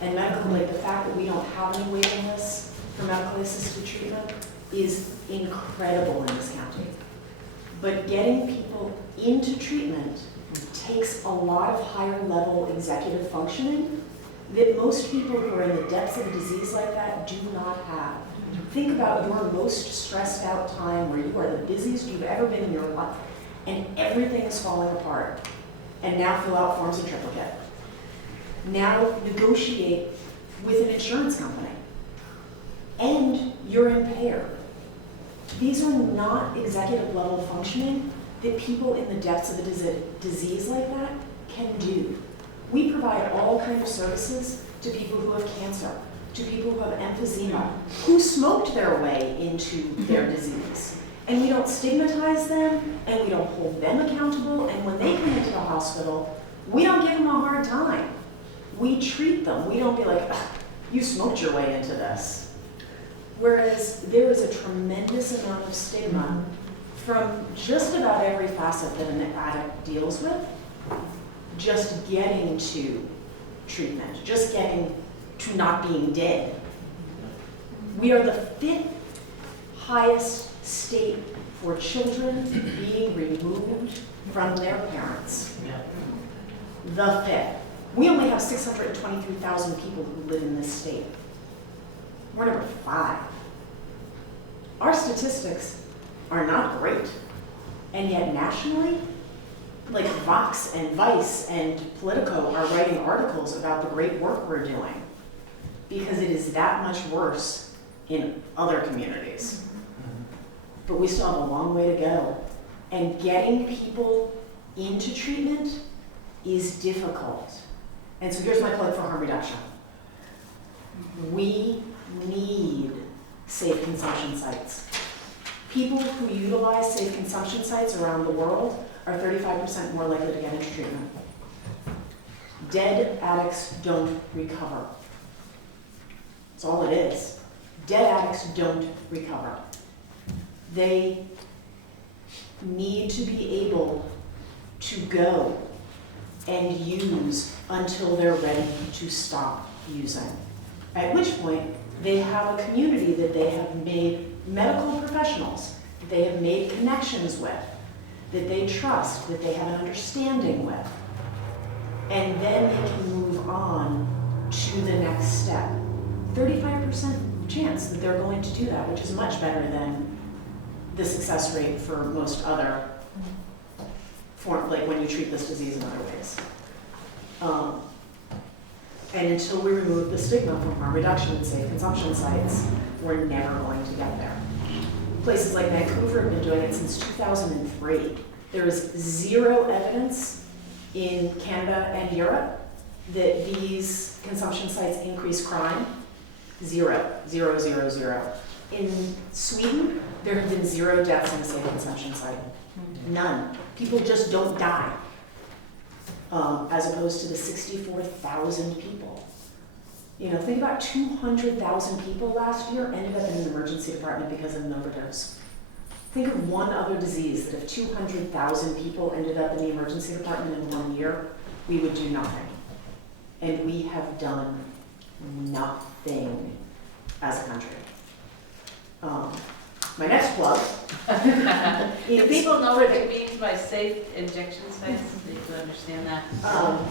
And medical, like the fact that we don't have any waiting lists for medically assisted treatment is incredible in this county. But getting people into treatment takes a lot of higher level executive functioning that most people who are in the depths of a disease like that do not have. Think about your most stressed out time where you are the busiest you've ever been in your life and everything is falling apart. And now fill out forms in triplicate. Now negotiate with an insurance company. And you're impaired. These are not executive level functioning that people in the depths of a disease like that can do. We provide all kinds of services to people who have cancer, to people who have emphysema, who smoked their way into their disease. And we don't stigmatize them, and we don't hold them accountable, and when they come into the hospital, we don't give them a hard time. We treat them. We don't be like, you smoked your way into this. Whereas there is a tremendous amount of stigma from just about every facet that an addict deals with, just getting to treatment, just getting to not being dead. We are the 5th highest state for children being removed from their parents. The 5th. We only have 623,000 people who live in this state. We're number 5. Our statistics are not great. And yet nationally, like Vox and Vice and Politico are writing articles about the great work we're doing because it is that much worse in other communities. But we still have a long way to go. And getting people into treatment is difficult. And so here's my plug for harm reduction. We need safe consumption sites. People who utilize safe consumption sites around the world are 35% more likely to get into treatment. Dead addicts don't recover. That's all it is. Dead addicts don't recover. They need to be able to go and use until they're ready to stop using. At which point, they have a community that they have made medical professionals, that they have made connections with, that they trust, that they have an understanding with. And then they can move on to the next step. 35% chance that they're going to do that, which is much better than the success rate for most other form, like when you treat this disease in other ways. And until we remove the stigma from harm reduction and safe consumption sites, we're never going to get there. Places like Vancouver have been doing it since 2003. There is zero evidence in Canada and Europe that these consumption sites increase crime. Zero, zero, zero, zero. In Sweden, there have been 0 deaths in a safe consumption site. None. People just don't die. As opposed to the 64,000 people. You know, think about 200,000 people last year ended up in an emergency department because of an overdose. Think of one other disease that if 200,000 people ended up in the emergency department in 1 year, we would do nothing. And we have done nothing as a country. My next plug. Do people know what it means by safe injection sites? Do you understand that?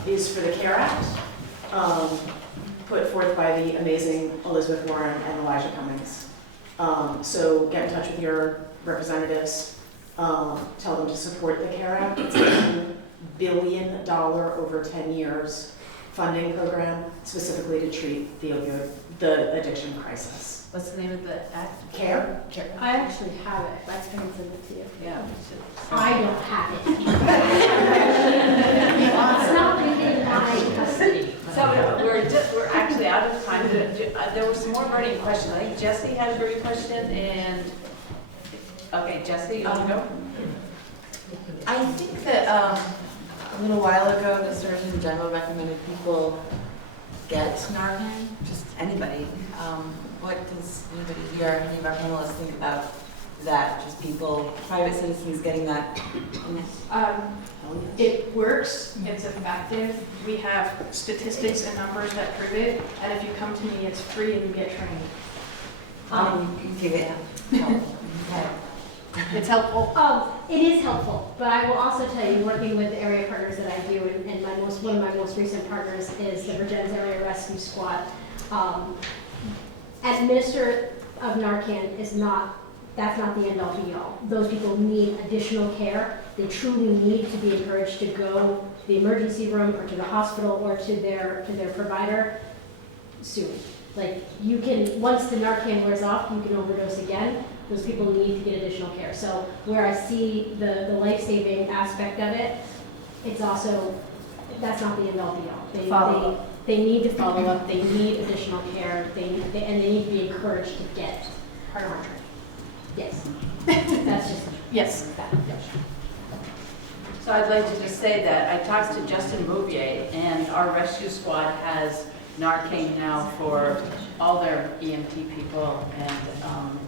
Is for the CARE Act, put forth by the amazing Elizabeth Warren and Elijah Cummings. So get in touch with your representatives, tell them to support the CARE Act. It's a $2 billion over 10 years funding program specifically to treat the addiction crisis. What's the name of the act? CARE? I actually have it, I can send it to you. Yeah. I don't have it. It's not within my custody. So we're actually out of time. There were some more burning questions. I think Jesse had a burning question and, okay, Jesse, you want to go? I think that a little while ago, the Surgeon General recommended people get Narcan, just anybody. What does anybody here, any of our panelists think about that? Just people, private citizens getting that? It works, it's effective. We have statistics and numbers that prove it. And if you come to me, it's free and you get trained. It's helpful. It is helpful, but I will also tell you, working with the area partners that I do, and one of my most recent partners is the Virgins Area Rescue Squad. Administer of Narcan that's not the end all be all. Those people need additional care. They truly need to be encouraged to go to the emergency room or to the hospital or to their provider soon. Like you can, once the Narcan wears off, you can overdose again. Those people need to get additional care. So where I see the life-saving aspect of it, it's also, that's not the end all be all. They need to follow up, they need additional care, and they need to be encouraged to get Part of our training. Yes. That's just, Yes. that. So I'd like to just say that I talked to Justin Bouvier, and our rescue squad has Narcan now for all their EMT people, and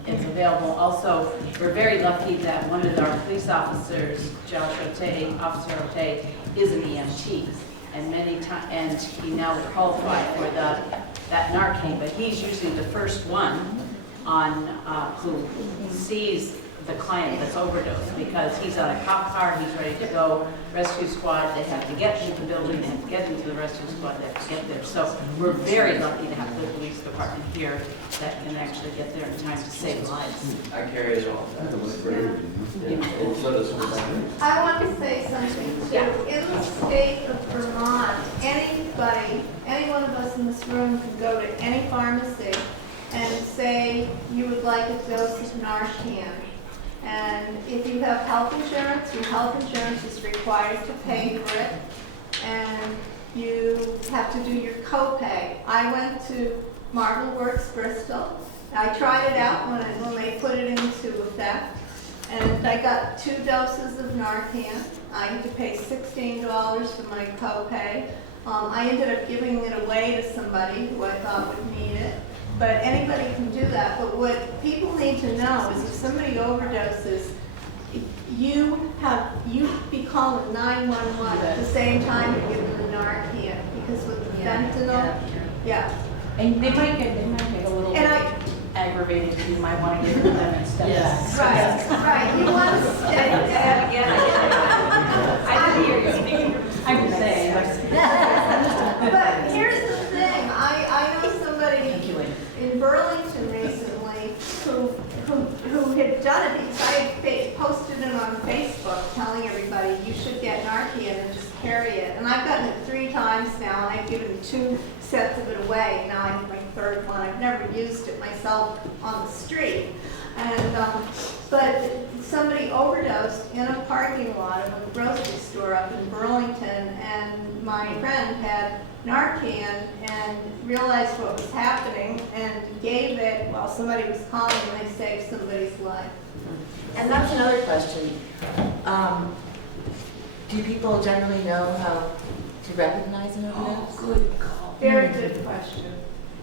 it's available. Also, we're very lucky that one of our police officers, Officer Ote, is an EMT, and he now qualified for that Narcan, but he's usually the first one on who sees the client that's overdosed, because he's on a cop car, he's ready to go. Rescue squad, they have to get into the building, they have to get into the rescue squad, they have to get there. So we're very lucky to have the police department here that can actually get there in time to save lives. I carry as well. And so does I want to say something too. In the state of Vermont, any one of us in this room can go to any pharmacy and say you would like a dose of Narcan. And if you have health insurance, your health insurance is required to pay for it. And you have to do your copay. I went to Marble Works Bristol. I tried it out when they put it into effect. And I got 2 doses of Narcan. I had to pay $16 for my copay. I ended up giving it away to somebody who I thought would need it. But anybody can do that. But what people need to know is if somebody overdoses, you be calling 911 at the same time you're giving the Narcan, because with the fentanyl, And they might get a little aggravated. You might want to give them instead. Yes. Right. You want to stay there. I didn't hear you speaking. I'm just saying. But here's the thing. I know somebody in Burlington recently Facebook telling everybody you should get Narcan and just carry it. And I've gotten it 3 times now, and I've given 2 sets of it away. Now I have my 3rd one. I've never used it myself on the street. And but somebody overdosed in a parking lot of a grocery store up in Burlington, and my friend had Narcan and realized what was happening and gave it while somebody was calling, and they saved somebody's life. And that's another question. Do people generally know how to recognize an overdose? Good call. Very good question.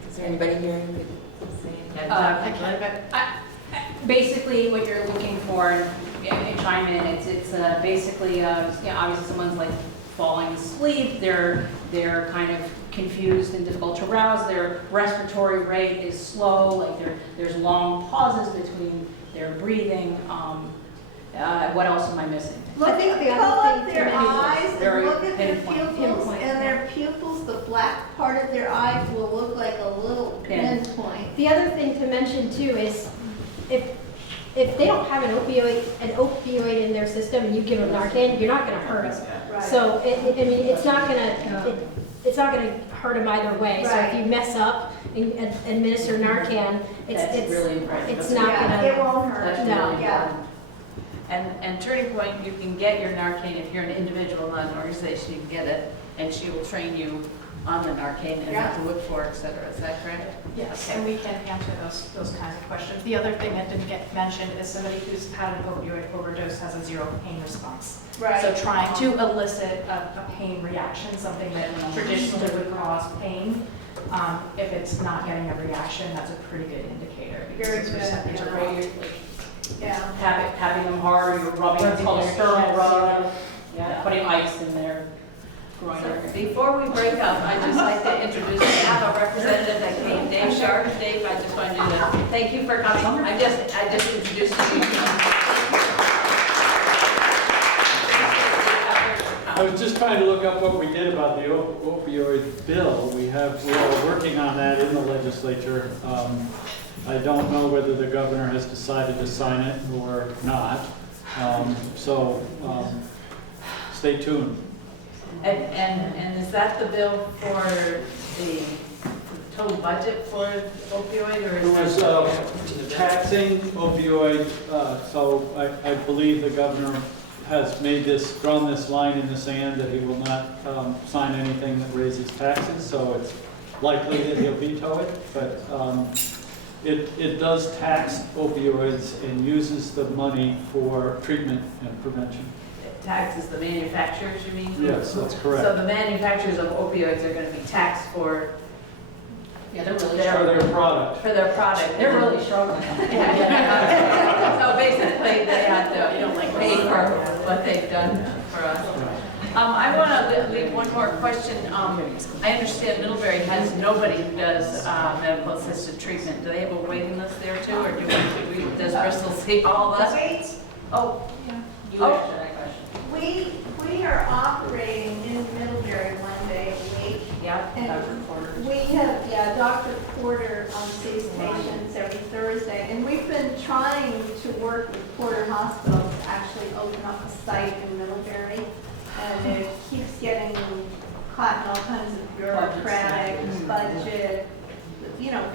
Is there anybody here who could say anything? I can, but basically what you're looking for, and chime in, it's basically, you know, obviously someone's like falling asleep, they're kind of confused and difficult to rouse, their respiratory rate is slow, like there's long pauses between their breathing. What else am I missing? Look, they pull up their eyes Very and look at their pinpoint. pupils, and their pupils, the black part of their eyes will look like a little pinpoint. The other thing to mention too is if they don't have an opioid in their system and you give them Narcan, you're not going to hurt them. Right. So I mean, it's not going to hurt them either way. So if you mess up and administer Narcan, it's really important. It's not going to. It won't hurt. That's No. really Yeah. important. And Turning Point, you can get your Narcan if you're an individual, not an organization, you can get it, and she will train you on the Narcan and what to look for, et cetera. Is that correct? Yes, and we can answer those kinds of questions. The other thing that didn't get mentioned is somebody who's had an opioid overdose has a 0 pain response. Right. So trying to elicit a pain reaction, something that traditionally would cause pain, if it's not getting a reaction, that's a pretty good indicator. Very Because good, it's receptors are yeah. great. Yeah. Having them hard, or you're rubbing them, called a sterile rub, putting ice in there. So before we break up, I'd just like to introduce, we have a representative that came, Dave Sharp. Dave, I just want to do that. Thank you for coming. I just introduced you. I was just trying to look up what we did about the opioid bill. We are working on that in the legislature. I don't know whether the governor has decided to sign it or not. Stay tuned. And is that the bill for the total budget for opioid, or It is that? was taxing opioid, so I believe the governor has drawn this line in the sand that he will not sign anything that raises taxes, so it's likely that he'll veto it, but it does tax opioids and uses the money for treatment and prevention. It taxes the manufacturers, you mean? Yes, that's correct. So the manufacturers of opioids are going to be taxed for Yeah, they're really For struggling. their product. for their product. They're really struggling. So basically, they have to pay for what they've done for us. I want to leave one more question. I understand Middlebury has nobody who does medical assisted treatment. Do they have a waiting list there too, or does Bristol see all of us? Oh, You answer that question. We are operating in Middlebury one day a week. Yeah, And Dr. Porter. we have, Dr. Porter sees patients every Thursday, and we've been trying to work with Porter Hospital to actually open up a site in Middlebury, and it keeps getting caught in all kinds of bureaucratic budget,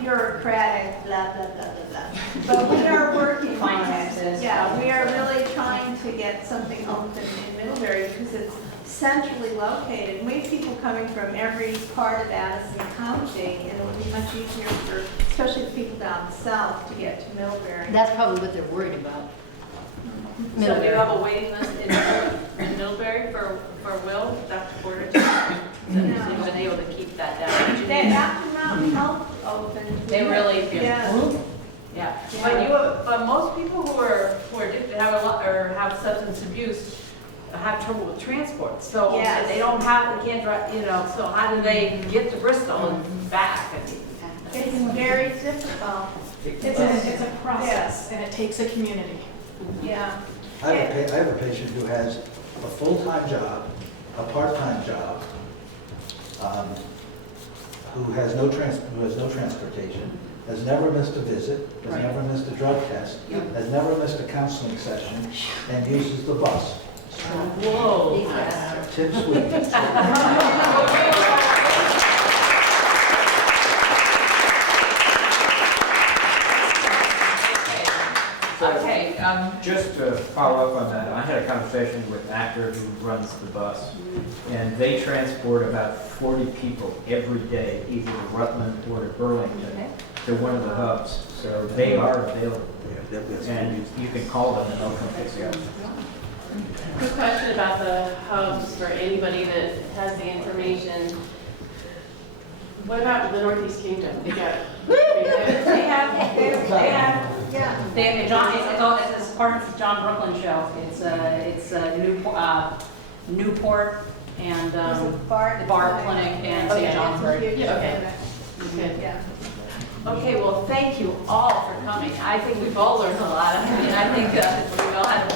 bureaucratic, blah, blah, blah, blah, blah. But we are working on it. Finances. Yeah, we are really trying to get something open in Middlebury because it's centrally located. And we have people coming from every part of Addison County, and it would be much easier for, especially the people down south, to get to Middlebury. That's probably what they're worried about. So do you have a waiting list in Middlebury for Will, Dr. Porter? You've been able to keep that down. They after Mountain Health opened. They really feel. Yeah. Yeah, but most people who are addicted have substance abuse have trouble with transport. So Yes. they can't drive. So how do they get to Bristol and back? It's very difficult. It's a process, and it takes a community. Yeah. I have a patient who has a full-time job, a part-time job, who has no transportation, has never missed a visit, has never missed a drug test, has never missed a counseling session, and uses the bus. Whoa. Tip sweet. Okay, Just to follow up on that, I had a conversation with an actor who runs the bus, and they transport about 40 people every day, either to Rutland or to Burlington, to one of the hubs. So they are available, and you can call them and they'll come pick you up. Quick question about the hubs for anybody that has the information. What about the Northeast Kingdom? They have, It's part of the John Brooklyn show. It's Newport and the Bard Clinic and St. John's. Okay. yeah. Okay, well, thank you all for coming. I think we've all learned a lot. I mean, I think we all had